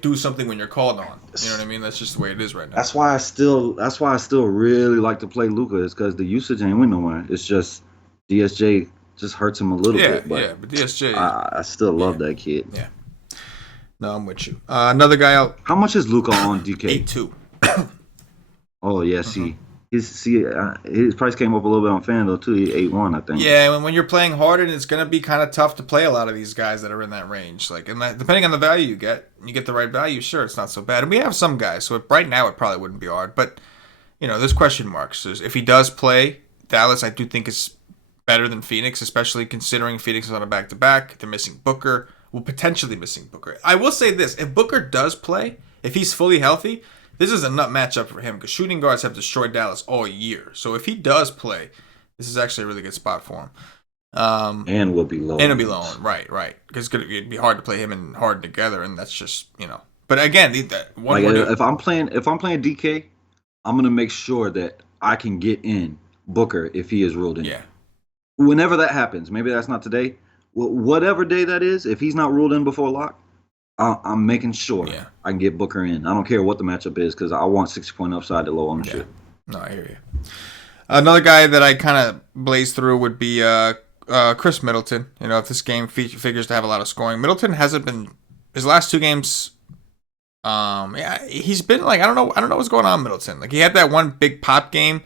do something when you're called on. You know what I mean? That's just the way it is right now. That's why I still really like to play Luka, is because the usage ain't went nowhere. It's just DSJ just hurts him a little bit. But DSJ, I still love that kid. Yeah. No, I'm with you. Another guy out. How much is Luka on DK? 8-2. Oh yeah, his price came up a little bit on FanDuel too. 8-1, I think. Yeah, when you're playing Harden, it's gonna be kind of tough to play a lot of these guys that are in that range. Depending on the value you get the right value. Sure, it's not so bad. And we have some guys, so right now it probably wouldn't be hard. But there's question marks. If he does play, Dallas, I do think is better than Phoenix, especially considering Phoenix is on a back-to-back. They're missing Booker. Well, potentially missing Booker. I will say this: if Booker does play, if he's fully healthy, this is a nut matchup for him because shooting guards have destroyed Dallas all year. So if he does play, this is actually a really good spot for him. And will be low. And it'll be low. Right. Because it'd be hard to play him and Harden together, and that's just But again, if I'm playing DK, I'm gonna make sure that I can get in Booker if he is ruled in. Yeah. Whenever that happens, maybe that's not today. Whatever day that is, if he's not ruled in before lock, I'm making sure I can get Booker in. I don't care what the matchup is because I want 60-point upside to low ownership. No, I hear you. Another guy that I kind of blaze through would be Chris Middleton. If this game figures to have a lot of scoring, Middleton hasn't been his last two games. He's been I don't know what's going on, Middleton. Like he had that one big pop game.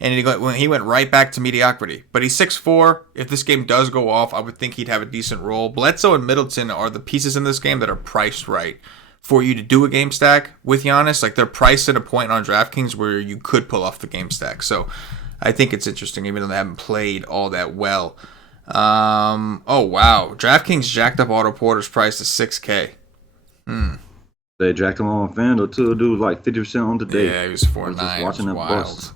And he went right back to mediocrity. But he's 6'4". If this game does go off, I would think he'd have a decent role. Bledsoe and Middleton are the pieces in this game that are priced right for you to do a game stack with Giannis. Like they're priced at a point on DraftKings where you could pull off the game stack. So I think it's interesting, even though they haven't played all that well. Oh wow, DraftKings jacked up Otto Porter's price to $6K. They jacked him on FanDuel too. Dude was like 50% on today. Yeah, he was 4.9. Watching that wild. bust.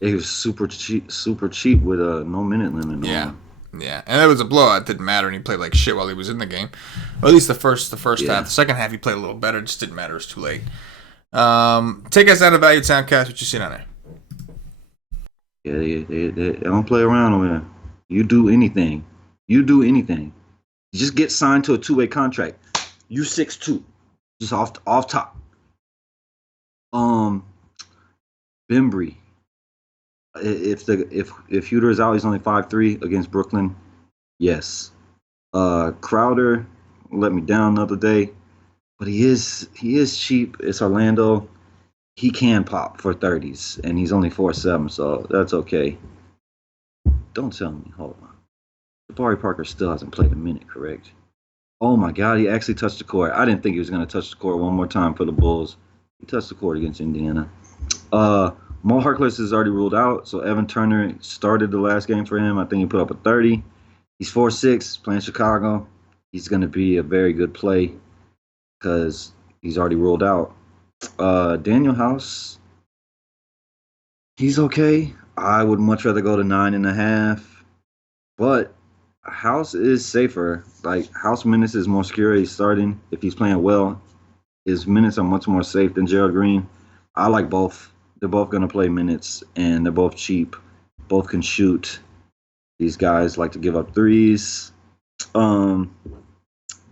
It was super cheap with a no minute limit. Yeah, and it was a blowout. It didn't matter, and he played like shit while he was in the game. Or at least the first half. The second half, he played a little better. It just didn't matter. It was too late. Take us down to Value Town, Cash. What you seen on there? Yeah, they don't play around over there. You do anything. You just get signed to a 2-way contract. You 6'2", just off top. Bembry. If Huter is out, he's only 5'3" against Brooklyn. Yes. Crowder let me down the other day, but he is cheap. It's Orlando. He can pop for 30s, and he's only 4'7", so that's okay. Don't tell me. Hold on. Jabari Parker still hasn't played a minute, correct? Oh my God, he actually touched the court. I didn't think he was going to touch the court one more time for the Bulls. He touched the court against Indiana. Mo Harkless is already ruled out, so Evan Turner started the last game for him. I think he put up a 30. He's 4'6", playing Chicago. He's going to be a very good play because he's already ruled out. Daniel House, He's okay. I would much rather go to 9.5, but House is safer. Like House minutes is more secure. He's starting. If he's playing well, his minutes are much more safe than Gerald Green. I like both. They're both gonna play minutes, and they're both cheap. Both can shoot. These guys like to give up threes. Um,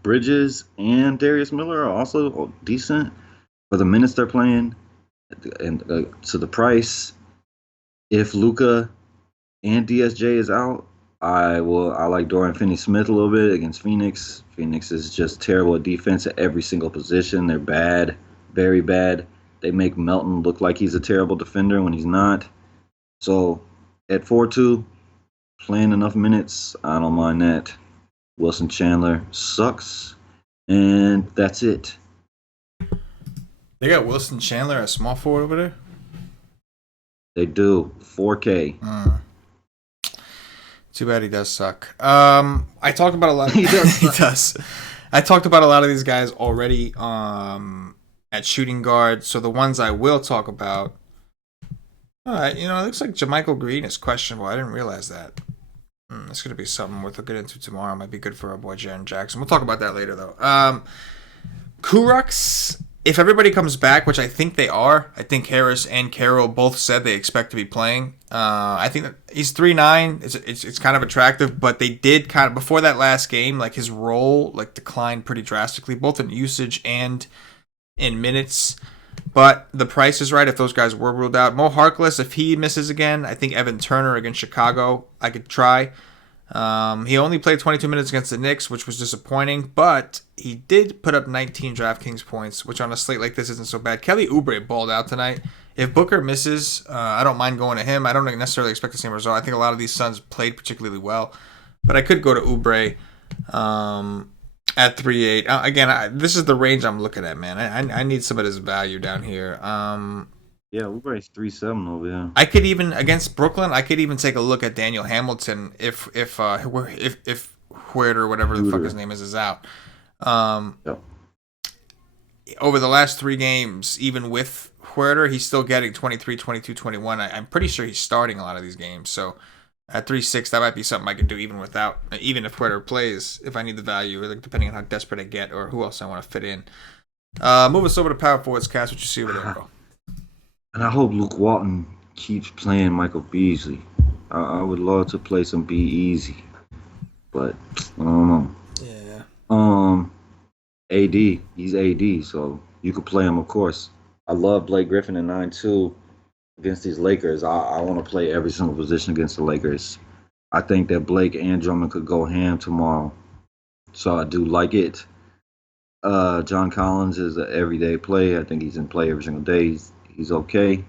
Bridges and Darius Miller are also decent for the minutes they're playing, and to the price. If Luca and DSJ is out, I like Dorian Finney-Smith a little bit against Phoenix. Phoenix is just terrible at defense at every single position. They're bad, very bad. They make Melton look like he's a terrible defender when he's not. So at 4-2, playing enough minutes, I don't mind that. Wilson Chandler sucks, and that's it. They got Wilson Chandler at small forward over there? They do. 4K. Too bad he does suck. I talked about a lot. He does. He does. I talked about a lot of these guys already at shooting guard. So the ones I will talk about. It looks like JaMychal Green is questionable. I didn't realize that. It's going to be something we'll get into tomorrow. Might be good for our boy Jaren Jackson. We'll talk about that later, though. Kurucs, if everybody comes back, which I think they are, I think Harris and Carroll both said they expect to be playing. I think that he's 3'9". It's kind of attractive, but they did kind of, before that last game, like his role like declined pretty drastically, both in usage and in minutes. But the price is right if those guys were ruled out. Mo Harkless, if he misses again, I think Evan Turner against Chicago, I could try. He only played 22 minutes against the Knicks, which was disappointing, but he did put up 19 DraftKings points, which on a slate like this isn't so bad. Kelly Oubre balled out tonight. If Booker misses, I don't mind going to him. I don't necessarily expect the same result. I think a lot of these Suns played particularly well, but I could go to Oubre at 3.8. Again, this is the range I'm looking at, man. I need some of this value down here. Yeah, Oubre's 3.7 over here. I could even against Brooklyn. I could even take a look at Daniel Hamilton if Huerter or whatever the fuck his name is out. Yep. Over the last 3 games, even with Huerter, he's still getting 23, 22, 21. I'm pretty sure he's starting a lot of these games. So at 3.6, that might be something I could do even if Huerter plays, if I need the value, like depending on how desperate I get or who else I want to fit in. Move us over to power forwards, Cass. What you see over there, bro? And I hope Luke Walton keeps playing Michael Beasley. I would love to play some Be Easy, but I don't know. Yeah. AD, he's AD, so you could play him, of course. I love Blake Griffin in 9-2 against these Lakers. I want to play every single position against the Lakers. I think that Blake and Drummond could go ham tomorrow, so I do like it. John Collins is an everyday play. I think he's in play every single day. He's okay.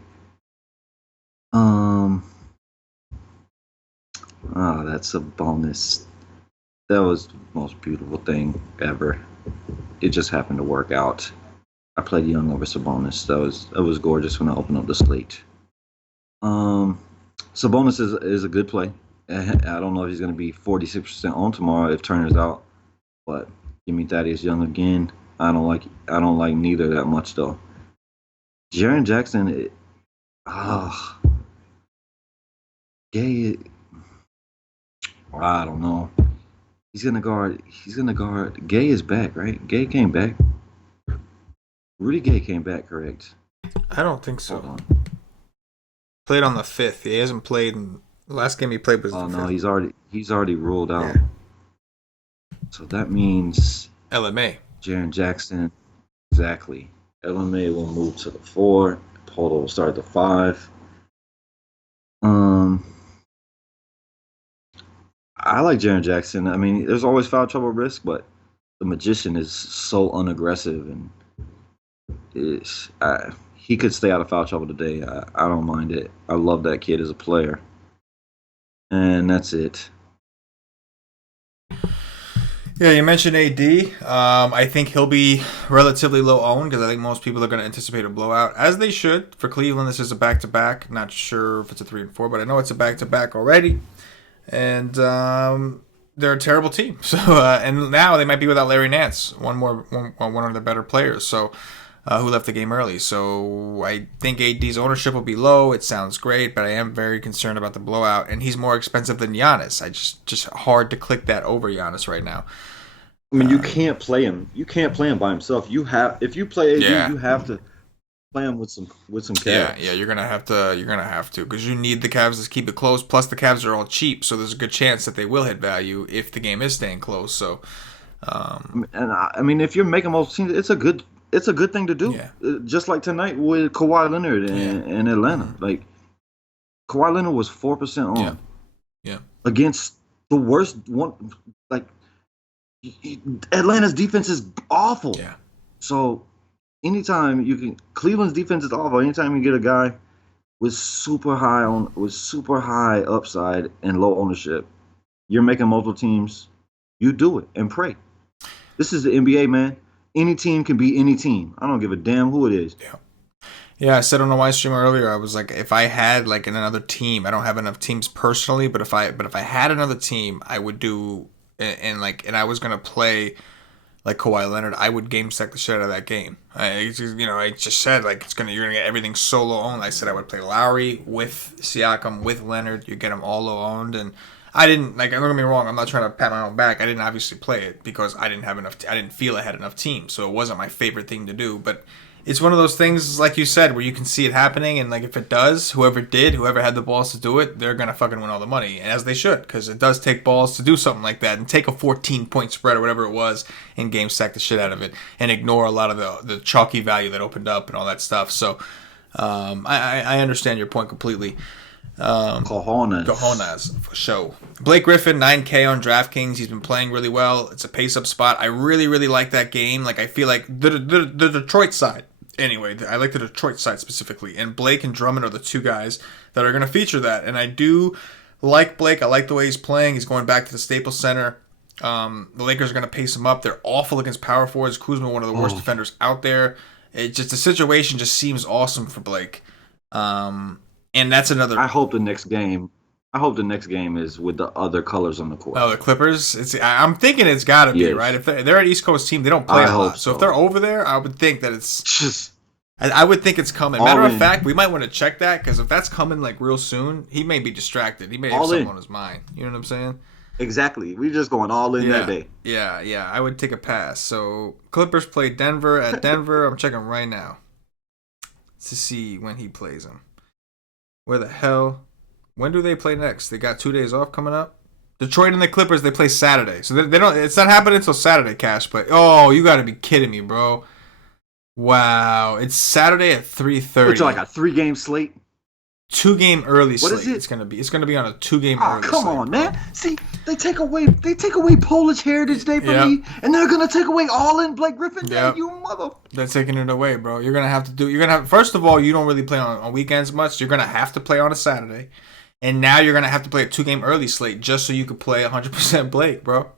That's a bonus. That was the most beautiful thing ever. It just happened to work out. I played Young over Sabonis. That was gorgeous when I opened up the slate. Sabonis is a good play. I don't know if he's going to be 46% on tomorrow if Turner's out, but give me Thaddeus Young again. I don't like neither that much though. Jaren Jackson, Gay. I don't know. He's gonna guard. Gay is back, right? Gay came back. Rudy Gay came back, correct? I don't think so. Played on the 5th. He hasn't played. The last game he played was the 5th. No, he's already ruled out. Yeah. So that means LMA. Jaren Jackson, exactly. LMA will move to the 4. Polo will start at the 5. I like Jaren Jackson. I mean, there's always foul trouble risk, but the Magician is so unaggressive, and he could stay out of foul trouble today. I don't mind it. I love that kid as a player. And that's it. Yeah, you mentioned AD. I think he'll be relatively low owned because I think most people are going to anticipate a blowout, as they should. For Cleveland, this is a back-to-back. Not sure if it's a 3 and 4, but I know it's a back-to-back already. And they're a terrible team. So and now they might be without Larry Nance, one of their better players. So who left the game early. So I think AD's ownership will be low. It sounds great, but I am very concerned about the blowout, and he's more expensive than Giannis. I just hard to click that over Giannis right now. I mean, you can't play him. You can't play him by himself. You have if you play AD, Yeah. you have to play him with some Cavs. Yeah, you're gonna have to because you need the Cavs to keep it close. Plus, the Cavs are all cheap, so there's a good chance that they will hit value if the game is staying close. So, And I mean, if you're making most teams, it's a good thing to do. Yeah. Just like tonight with Kawhi Leonard in Atlanta. Like Kawhi Leonard was 4% on. Yeah. Against the worst one. Like Atlanta's defense is awful. Yeah. So anytime Cleveland's defense is awful. Anytime you get a guy with super high upside and low ownership, you're making multiple teams. You do it and pray. This is the NBA, man. Any team can beat any team. I don't give a damn who it is. Yeah, I said on the Y stream earlier, I was like, if I had like another team, I don't have enough teams personally, but if I had another team, I would do and I was gonna play like Kawhi Leonard, I would game stack the shit out of that game. I just said like you're gonna get everything solo owned. I said I would play Lowry with Siakam with Leonard. You get them all low owned, and I didn't don't get me wrong. I'm not trying to pat my own back. I didn't obviously play it because I didn't have enough. I didn't feel I had enough teams, so it wasn't my favorite thing to do. But it's one of those things, like you said, where you can see it happening, and like if it does, whoever had the balls to do it, they're gonna fucking win all the money, and as they should, because it does take balls to do something like that and take a 14-point spread or whatever it was and game stack the shit out of it and ignore a lot of the chalky value that opened up and all that stuff. So I understand your point completely. Cojones for show. Blake Griffin, 9K on DraftKings. He's been playing really well. It's a pace-up spot. I really, really like that game. Like I feel like the Detroit side. Anyway, I like the Detroit side specifically. And Blake and Drummond are the two guys that are going to feature that. And I do like Blake. I like the way he's playing. He's going back to the Staples Center. The Lakers are going to pace him up. They're awful against power forwards. Kuzma, one of the worst defenders out there. The situation just seems awesome for Blake. And that's another. I hope the next game is with the other colors on the court. Oh, the Clippers. I'm thinking it's got to be right. If they're an East Coast team, they don't play a lot. So if they're over there, I would think that it's just. I would think it's coming. Matter of fact, we might want to check that because if that's coming like real soon, he may be distracted. He may have something on his mind. You know what I'm saying? Exactly. We're just going all in that day. Yeah. I would take a pass. So Clippers play Denver at Denver. I'm checking right now to see when he plays them. Where the hell? When do they play next? They got 2 days off coming up. Detroit and the Clippers, they play Saturday. So they don't. It's not happening until Saturday, Cash. But you got to be kidding me, bro. Wow, it's Saturday at 3:30. Which like a 3-game slate. 2-game early slate. What is it? It's gonna be on a 2-game early slate. Come on, man. See, they take away Polish Heritage Day from me, and they're gonna take away all in Blake Griffin Day. You mother. They're taking it away, bro. You're gonna have. First of all, you don't really play on weekends much. You're gonna have to play on a Saturday, and now you're gonna have to play a 2-game early slate just so you could play 100% Blake, bro.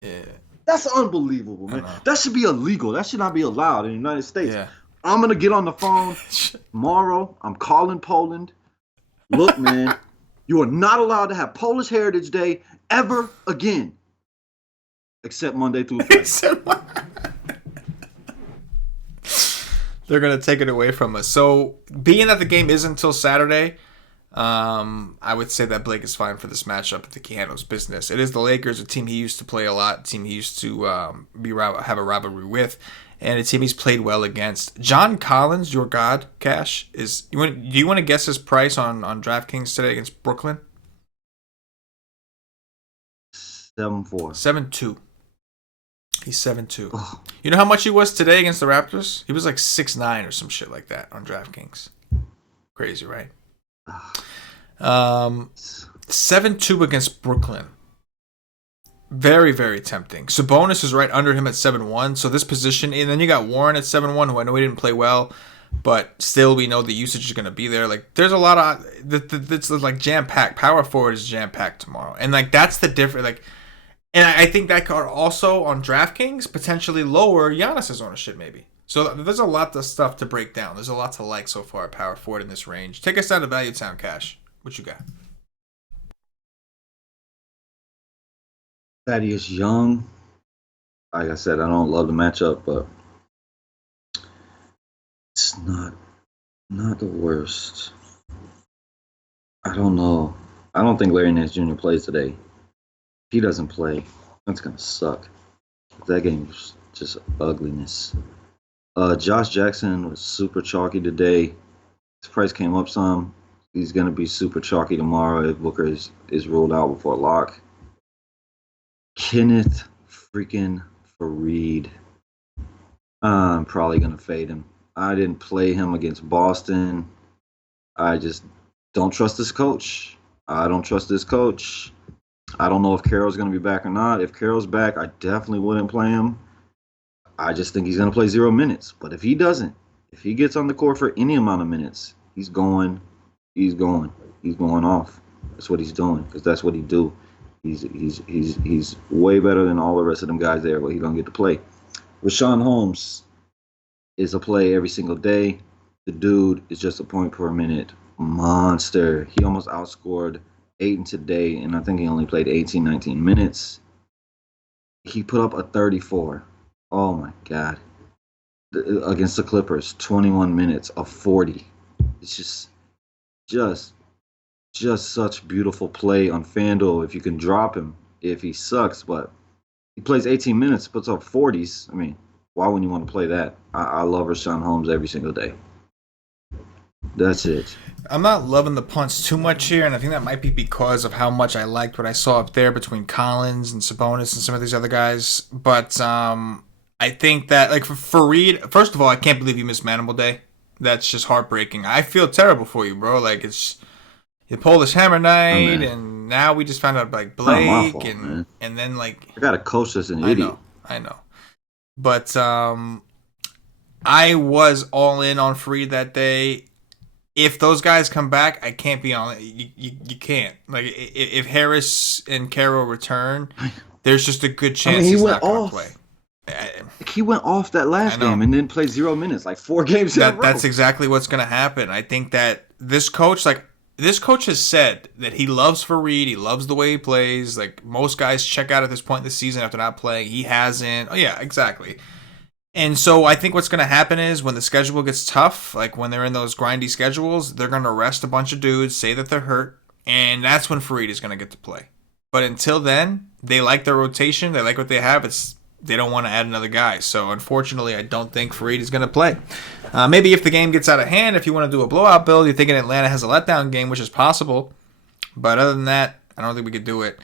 Yeah. That's unbelievable, man. That should be illegal. That should not be allowed in the United States. Yeah. I'm going to get on the phone tomorrow. I'm calling Poland. Look, man, you are not allowed to have Polish Heritage Day ever again. Except Monday through Friday. They're going to take it away from us. So, being that the game isn't until Saturday, I would say that Blake is fine for this matchup if he handles business. It is the Lakers, a team he used to play a lot, a team he used to have a rivalry with, and a team he's played well against. John Collins, your god, Cash, do you want to guess his price on DraftKings today against Brooklyn? 7-4. 7-2. He's 7-2. You know how much he was today against the Raptors? He was like 6'9" or some shit like that on DraftKings. Crazy, right? 7-2 against Brooklyn. Very, very tempting. Sabonis is right under him at 7-1. So this position, and then you got Warren at 7-1, who I know he didn't play well, but still we know the usage is going to be there. Like there's a lot of that's like jam packed. Power forward is jam packed tomorrow, and like that's the difference. Like, and I think that could also on DraftKings potentially lower Giannis's ownership maybe. So there's a lot of stuff to break down. There's a lot to like so far at power forward in this range. Take us down to Value Town, Cash. What you got? Thaddeus Young. Like I said, I don't love the matchup, but not the worst. I don't know. I don't think Larry Nance Jr. plays today. If he doesn't play, that's gonna suck. That game was just ugliness. Josh Jackson was super chalky today. His price came up some. He's gonna be super chalky tomorrow if Booker is ruled out before lock. Kenneth freaking Fareed. I'm probably gonna fade him. I didn't play him against Boston. I just don't trust this coach. I don't trust this coach. I don't know if Carroll's gonna be back or not. If Carroll's back, I definitely wouldn't play him. I just think he's gonna play 0 minutes. But if he doesn't, if he gets on the court for any amount of minutes, he's going off. That's what he's doing because that's what he do. He's way better than all the rest of them guys there, but he's gonna get to play. Rashawn Holmes is a play every single day. The dude is just a point per minute monster. He almost outscored Ayton today, and I think he only played 18, 19 minutes. He put up a 34. Oh my God. Against the Clippers, 21 minutes of 40. It's just such beautiful play on FanDuel if you can drop him if he sucks, but he plays 18 minutes, puts up 40s. I mean, why wouldn't you want to play that? I love Rashawn Holmes every single day. That's it. I'm not loving the punts too much here, and I think that might be because of how much I liked what I saw up there between Collins and Sabonis and some of these other guys. But I think that, like, for Fareed, first of all, I can't believe you missed Manimal Day. That's just heartbreaking. I feel terrible for you, bro. Like, it's you pull this hammer night, and now we just found out like Blake, fault, and then like I got a coach that's an idiot. I know. But I was all in on Fareed that day. If those guys come back, I can't be on. You can't. Like if Harris and Carroll return, there's just a good chance he's not going to play. He went off that last game and then played 0 minutes, like 4 games in a row. That's exactly what's going to happen. I think that this coach has said that he loves Fareed. He loves the way he plays. Like most guys check out at this point in the season after not playing. He hasn't. Oh yeah, exactly. And so I think what's going to happen is when the schedule gets tough, like when they're in those grindy schedules, they're going to rest a bunch of dudes, say that they're hurt, and that's when Fareed is going to get to play. But until then, they like their rotation. They like what they have. They don't want to add another guy. So unfortunately, I don't think Fareed is going to play. Maybe if the game gets out of hand, if you want to do a blowout build, you're thinking Atlanta has a letdown game, which is possible. But other than that, I don't think we could do it.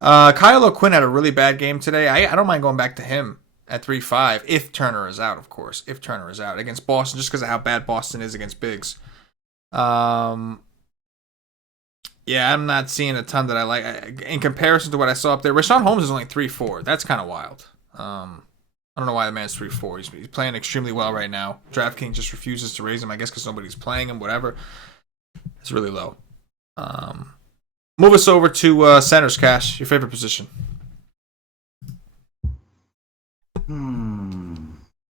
Kyle O'Quinn had a really bad game today. I don't mind going back to him at 3-5 if Turner is out, of course. If Turner is out against Boston, just because of how bad Boston is against bigs. Yeah, I'm not seeing a ton that I like. In comparison to what I saw up there, Rashawn Holmes is only 3-4. That's kind of wild. I don't know why the man's 3-4. He's playing extremely well right now. DraftKings just refuses to raise him, I guess because nobody's playing him, whatever. It's really low. Move us over to centers, Cash. Your favorite position?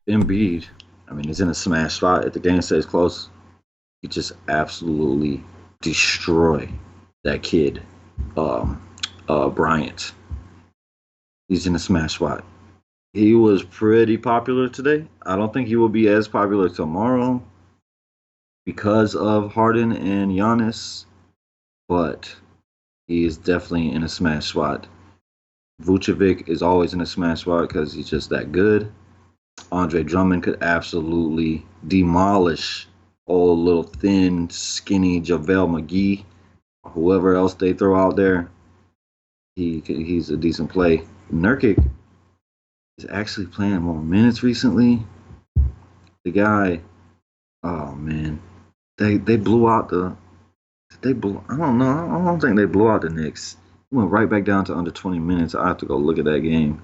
Embiid. I mean, he's in a smash spot. If the game stays close, he just absolutely destroy that kid, Bryant. He's in a smash spot. He was pretty popular today. I don't think he will be as popular tomorrow because of Harden and Giannis, but he is definitely in a smash spot. Vucevic is always in a smash spot because he's just that good. Andre Drummond could absolutely demolish old little thin, skinny JaVale McGee, whoever else they throw out there. He's a decent play. Nurkic is actually playing more minutes recently. The guy, oh man, they blew out I don't know. I don't think they blew out the Knicks. He went right back down to under 20 minutes. I have to go look at that game.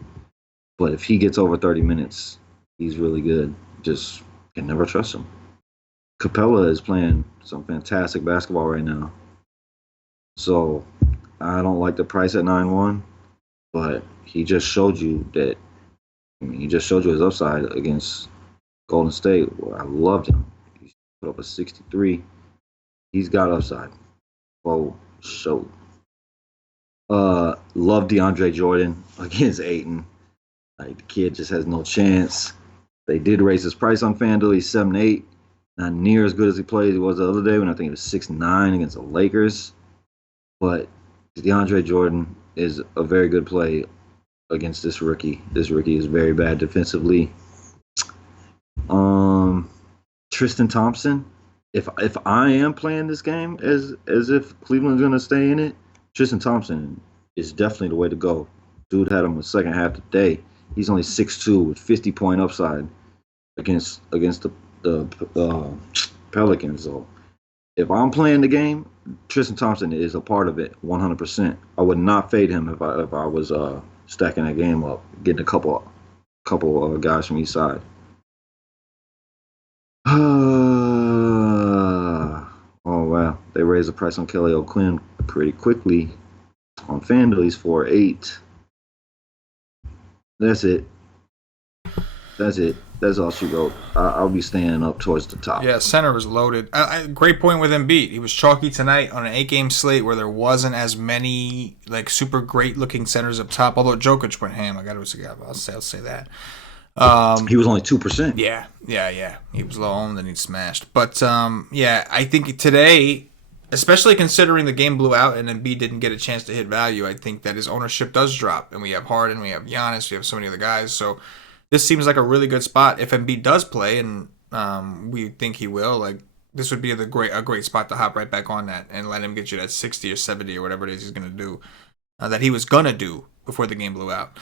But if he gets over 30 minutes, he's really good. Just can never trust him. Capella is playing some fantastic basketball right now. So I don't like the price at 9-1, but he just showed you that. I mean, he just showed you his upside against Golden State. I loved him. He put up a 63. He's got upside. Oh, show. Love DeAndre Jordan against Ayton. Like the kid just has no chance. They did raise his price on FanDuel. He's 7-8. Not near as good as he was the other day when I think it was 6'9" against the Lakers. But DeAndre Jordan is a very good play against this rookie. This rookie is very bad defensively. Tristan Thompson. If I am playing this game as if Cleveland's gonna stay in it, Tristan Thompson is definitely the way to go. Dude had him the second half today. He's only 6'2" with 50-point upside against the Pelicans. So if I'm playing the game, Tristan Thompson is a part of it 100%. I would not fade him if I was stacking that game up, getting a couple guys from each side. Oh wow, they raised the price on Kelly O'Quinn pretty quickly on FanDuel. He's 4.8. That's it. That's all she wrote. I'll be staying up towards the top. Yeah, center was loaded. Great point with Embiid. He was chalky tonight on an 8-game slate where there wasn't as many like super great looking centers up top. Although Jokic went ham, I'll say that. He was only 2%. Yeah. He was low owned and he smashed. But I think today, especially considering the game blew out and Embiid didn't get a chance to hit value, I think that his ownership does drop. And we have Harden, we have Giannis, we have so many other guys. So this seems like a really good spot if Embiid does play, and we think he will. Like this would be a great spot to hop right back on that and let him get you that 60 or 70 or whatever it is he's gonna do, that he was gonna do before the game blew out.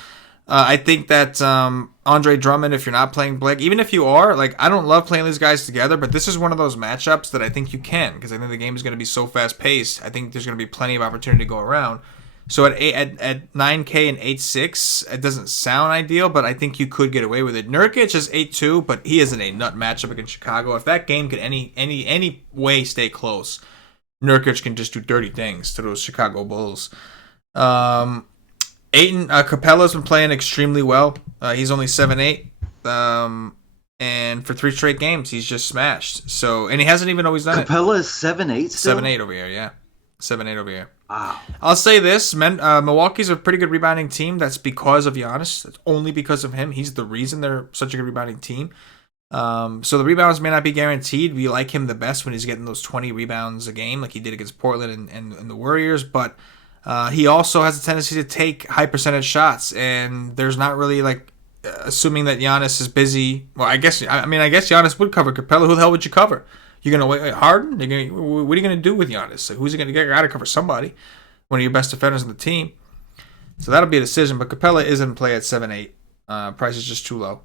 I think that Andre Drummond, if you're not playing Blake, even if you are, like I don't love playing these guys together, but this is one of those matchups that I think you can, because I think the game is going to be so fast paced. I think there's going to be plenty of opportunity to go around. So at 9K and 8.6, it doesn't sound ideal, but I think you could get away with it. Nurkic is 8.2, but he isn't a nut matchup against Chicago. If that game could any way stay close, Nurkic can just do dirty things to those Chicago Bulls. Ayton Capella's been playing extremely well. He's only 7.8, and for 3 straight games, he's just smashed. So, and he hasn't even always done Capella is 7.8 still? 7.8 over here, yeah. 7.8 over here. Wow. I'll say this, Milwaukee's a pretty good rebounding team. That's because of Giannis. That's only because of him. He's the reason they're such a good rebounding team. So the rebounds may not be guaranteed. We like him the best when he's getting those 20 rebounds a game like he did against Portland and the Warriors, but he also has a tendency to take high percentage shots, and there's not really like assuming that Giannis is busy. Well, I guess Giannis would cover Capella. Who the hell would you cover? You're gonna wait Harden? What are you gonna do with Giannis? Like, who's he gonna get? Got to cover somebody. One of your best defenders on the team. So that'll be a decision. But Capella isn't in play at 7.8. Price is just too low.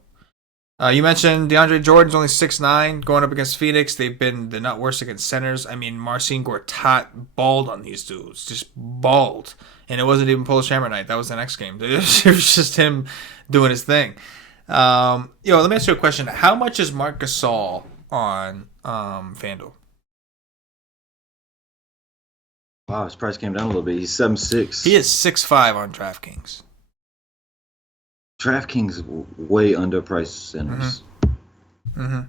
You mentioned DeAndre Jordan's only 6'9", going up against Phoenix. They've been the not worst against centers. I mean, Marcin Gortat balled on these dudes, just balled. And it wasn't even Polish Hammer night. That was the next game. It was just him doing his thing. Let me ask you a question. How much is Marc Gasol on FanDuel? Wow, his price came down a little bit. He's 7.6. He is 6'5" on DraftKings. DraftKings way underpriced centers. Mm-hmm.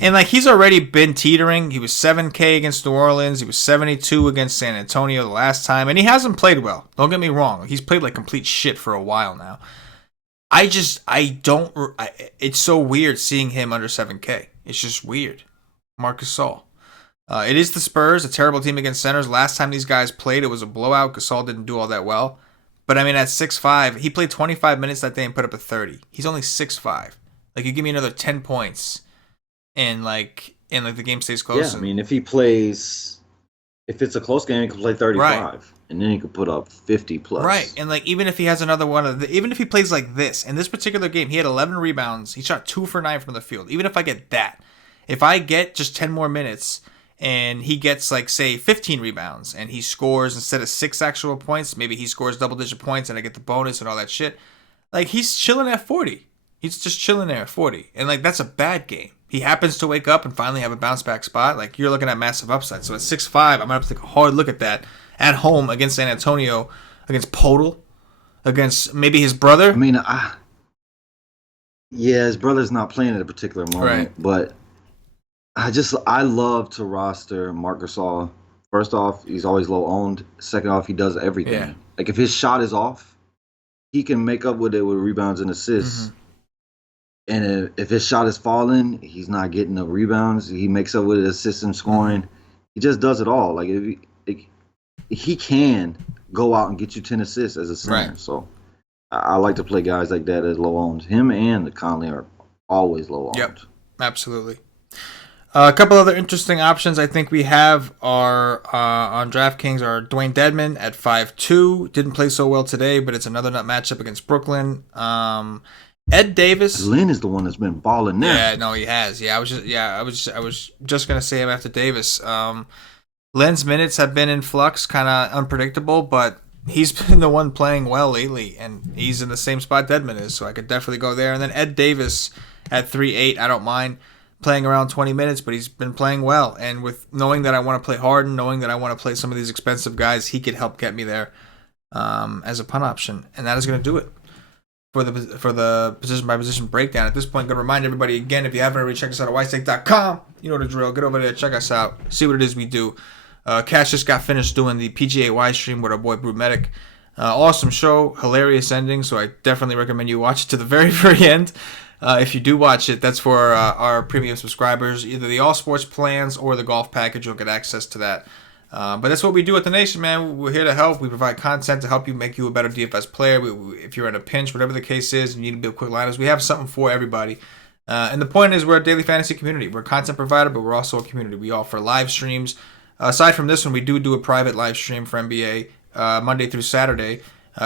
And like he's already been teetering. He was 7K against New Orleans. He was 72 against San Antonio the last time, and he hasn't played well. Don't get me wrong. He's played like complete shit for a while now. It's so weird seeing him under 7K. It's just weird. Marc Gasol. It is the Spurs, a terrible team against centers. Last time these guys played, it was a blowout. Gasol didn't do all that well. But I mean, at 6'5", he played 25 minutes that day and put up a 30. He's only 6'5". Like, you give me another 10 points, and the game stays close. Yeah, I mean, if it's a close game, he can play 35, right, and then he could put up 50 plus. Right, and like even if he has another one even if he plays like this in this particular game, he had 11 rebounds. He shot 2 for 9 from the field. Even if I get that, if I get just 10 more minutes. And he gets, like, say, 15 rebounds, and he scores instead of 6 actual points. Maybe he scores double-digit points, and I get the bonus and all that shit. Like, he's chilling at 40. He's just chilling there at 40. And, like, that's a bad game. He happens to wake up and finally have a bounce-back spot. Like, you're looking at massive upside. So at 6'5", I'm going to have to take a hard look at that at home against San Antonio, against Podol, against maybe his brother. I mean, his brother's not playing at a particular moment, right, but I love to roster Marc Gasol. First off, he's always low owned. Second off, he does everything. Yeah. Like if his shot is off, he can make up with it with rebounds and assists. Mm-hmm. And if his shot is falling, he's not getting the rebounds. He makes up with his assist scoring. He just does it all. Like he can go out and get you 10 assists as a center. Right. So I like to play guys like that as low owned. Him and the Conley are always low owned. Yep, absolutely. A couple other interesting options I think we have are on DraftKings are Dwayne Dedman at 5-2. Didn't play so well today, but it's another nut matchup against Brooklyn. Ed Davis. Lynn is the one that's been balling there. Yeah, no, he has. I was just gonna say him after Davis. Lynn's minutes have been in flux, kind of unpredictable, but he's been the one playing well lately, and he's in the same spot Dedman is, so I could definitely go there. And then Ed Davis at 3-8, I don't mind playing around 20 minutes, but he's been playing well. And with knowing that I want to play Harden, knowing that I want to play some of these expensive guys, he could help get me there as a punt option. And that is going to do it for the position by position breakdown. At this point, I'm going to remind everybody again, if you haven't already, check us out at whitestake.com. You know the drill. Get over there, check us out, see what it is we do. Cash just got finished doing the PGA Y stream with our boy Brew Medic. Awesome show, hilarious ending, so I definitely recommend you watch it to the very, very end. If you do watch it, that's for our premium subscribers, either the all sports plans or the golf package. You'll get access to that. But that's what we do at the Nation, man. We're here to help. We provide content to help you make you a better DFS player. If you're in a pinch, whatever the case is, you need to build quick liners, we have something for everybody. And the point is, we're a daily fantasy community. We're a content provider, but we're also a community. We offer live streams. Aside from this one, we do a private live stream for NBA Monday through Saturday.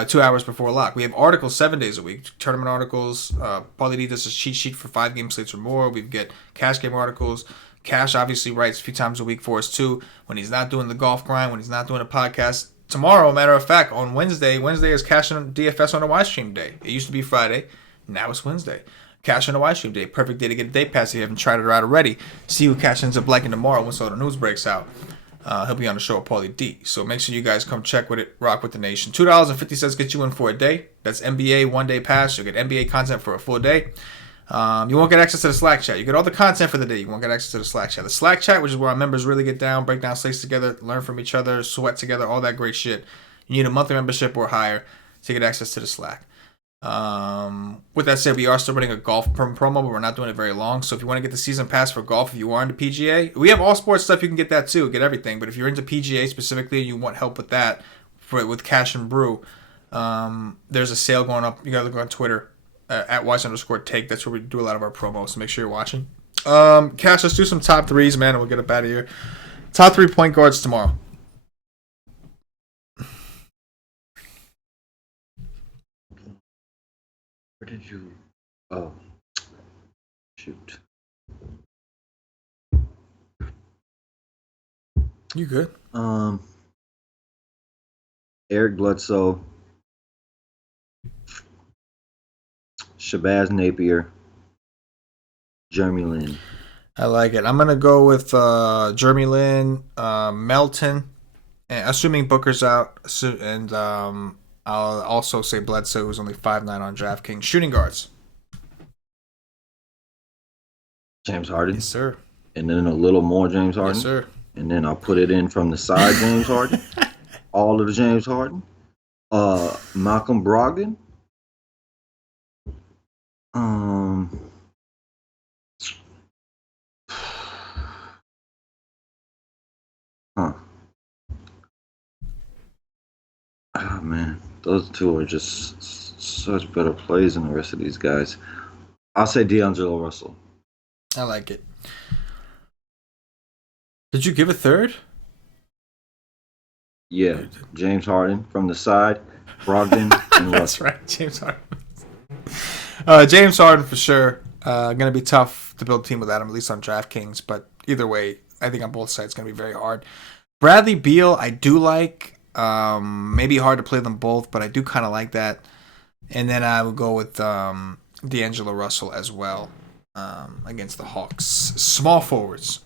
2 hours before lock. We have articles 7 days a week, tournament articles. Paulie D does a cheat sheet for 5 game slates or more. We get cash game articles. Cash obviously writes a few times a week for us too. When he's not doing the golf grind, when he's not doing a podcast. Tomorrow, matter of fact, on Wednesday is Cash and DFS on a Y stream day. It used to be Friday, now it's Wednesday. Cash on a Y stream day, perfect day to get a day pass if you haven't tried it out already. See who Cash ends up liking tomorrow once all the news breaks out. He'll be on the show with Paulie D. So make sure you guys come check with it. Rock with the Nation. $2.50 gets you in for a day. That's NBA 1 day pass. You'll get NBA content for a full day. You won't get access to the Slack chat. You get all the content for the day. You won't get access to the Slack chat. The Slack chat, which is where our members really get down, break down slates together, learn from each other, sweat together, all that great shit. You need a monthly membership or higher to get access to the Slack. With that said, we are still running a golf promo, but we're not doing it very long. So if you want to get the season pass for golf, if you are into PGA, we have all sports stuff. You can get that too, get everything. But if you're into PGA specifically and you want help with that, with Cash and Brew, there's a sale going up. You gotta look on Twitter at @Wise_take. That's where we do a lot of our promos. So make sure you're watching. Cash, let's do some top threes, man, and we'll get up out of here. Top 3 point guards tomorrow. Where did you? Oh, shoot. You good? Eric Bledsoe, Shabazz Napier, Jeremy Lin. I like it. I'm gonna go with Jeremy Lin, Melton, and assuming Booker's out, and I'll also say Bledsoe, who's only 5'9" on DraftKings. Shooting guards. James Harden. Yes, sir. And then a little more James Harden. Yes, sir. And then I'll put it in from the side James Harden. All of the James Harden. Malcolm Brogdon. Oh, man. Those two are just such better plays than the rest of these guys. I'll say D'Angelo Russell. I like it. Did you give a third? Yeah. James Harden from the side. Brogdon and Russell. That's right. James Harden. James Harden for sure. Going to be tough to build a team without him, at least on DraftKings. But either way, I think on both sides it's going to be very hard. Bradley Beal, I do like. Maybe hard to play them both, but I do kind of like that. And then I would go with D'Angelo Russell as well against the Hawks. Small forwards.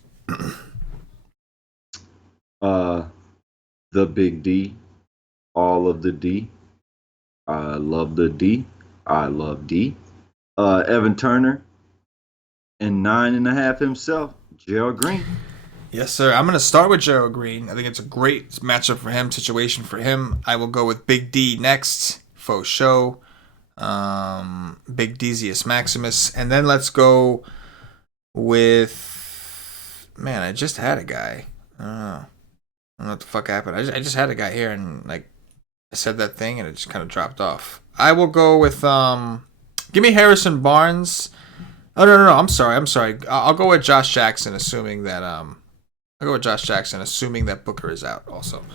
The big D. All of the D. I love the D. I love D. Evan Turner. And 9.5 himself, Gerald Green. Yes, sir. I'm going to start with Gerald Green. I think it's a great matchup for him, situation for him. I will go with Big D next, faux show. Big Dezius Maximus. And then let's go with... Man, I just had a guy. I don't know what the fuck happened. I just had a guy here and like I said that thing and it just kind of dropped off. I will go with give me Harrison Barnes. Oh no, I'm sorry. I'll go with Josh Jackson, assuming that Booker is out. Also,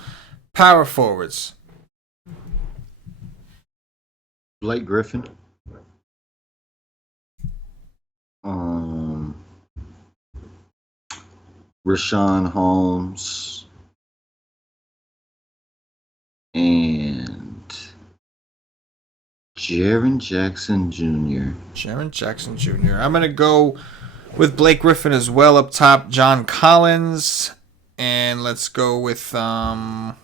power forwards. Blake Griffin. Rashawn Holmes. And Jaren Jackson Jr. I'm going to go with Blake Griffin as well up top. John Collins. And let's go with, I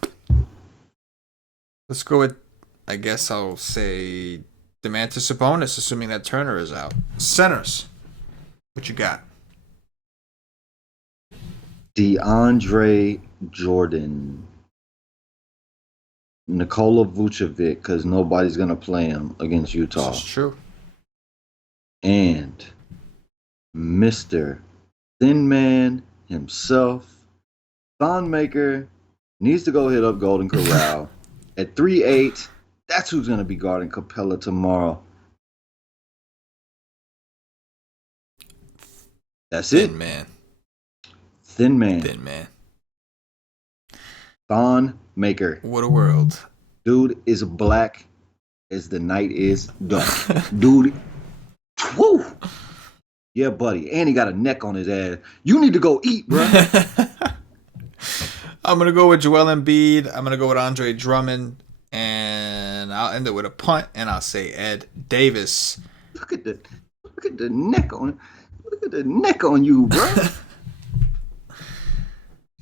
guess I'll say Domantas Sabonis, assuming that Turner is out. Centers. What you got? DeAndre Jordan. Nikola Vucevic, because nobody's going to play him against Utah. This is true. And Mr. Thin Man himself, Thon Maker, needs to go hit up Golden Corral. At 3'8", that's who's going to be guarding Capella tomorrow. That's it. Thin Man. Thon Maker. What a world. Dude is black as the night is dark. Dude. Woo. Yeah, buddy. And he got a neck on his ass. You need to go eat, bro. I'm going to go with Joel Embiid. I'm going to go with Andre Drummond. And I'll end it with a punt. And I'll say Ed Davis. Look at the neck on you, bro.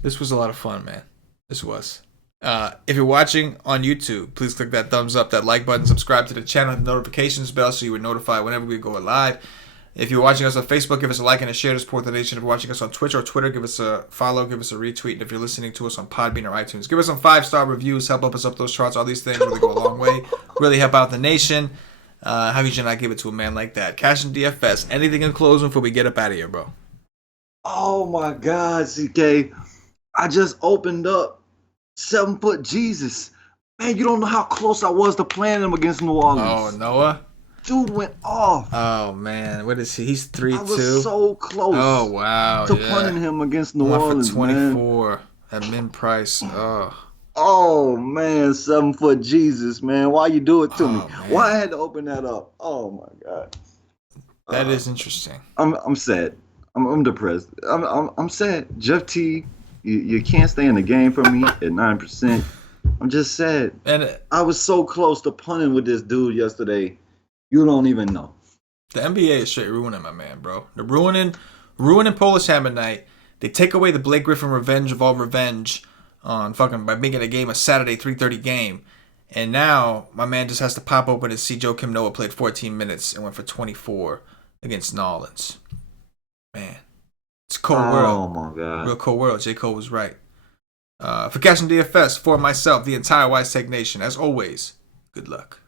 This was a lot of fun, man. This was. If you're watching on YouTube, please click that thumbs up, that like button, subscribe to the channel, hit the notifications bell so you are notified whenever we go live. If you're watching us on Facebook, give us a like and a share to support the nation. If you're watching us on Twitch or Twitter, give us a follow, give us a retweet. And if you're listening to us on Podbean or iTunes, give us some 5-star reviews, help us up those charts. All these things really go a long way, really help out the nation. How could you not give it to a man like that? CashinDFS. Anything in closing before we get up out of here, bro? Oh my God, CK. I just opened up 7-foot Jesus. Man, you don't know how close I was to playing him against New Orleans. Oh, Noah? Dude went off. Oh, man. What is he? He's 3-2? I was so close. Oh, wow. To punting him against New Orleans, for 24 man. At min price. Oh, man. 7-foot Jesus, man. Why you do it to me? Man. Why I had to open that up? Oh, my God. That is interesting. I'm sad. I'm depressed. I'm sad. Jeff T, you can't stay in the game for me at 9%. I'm just sad. And I was so close to punting with this dude yesterday. You don't even know. The NBA is straight ruining my man, bro. They're ruining Polish Hammer Night. They take away the Blake Griffin revenge of all revenge on fucking by making a game a Saturday 3:30 game. And now my man just has to pop open and see Joakim Noah played 14 minutes and went for 24 against New Orleans. Man, it's a cold world. Oh my God, real cold world. J. Cole was right. For CashinDFS, for myself, the entire Wise Tech Nation, as always, good luck.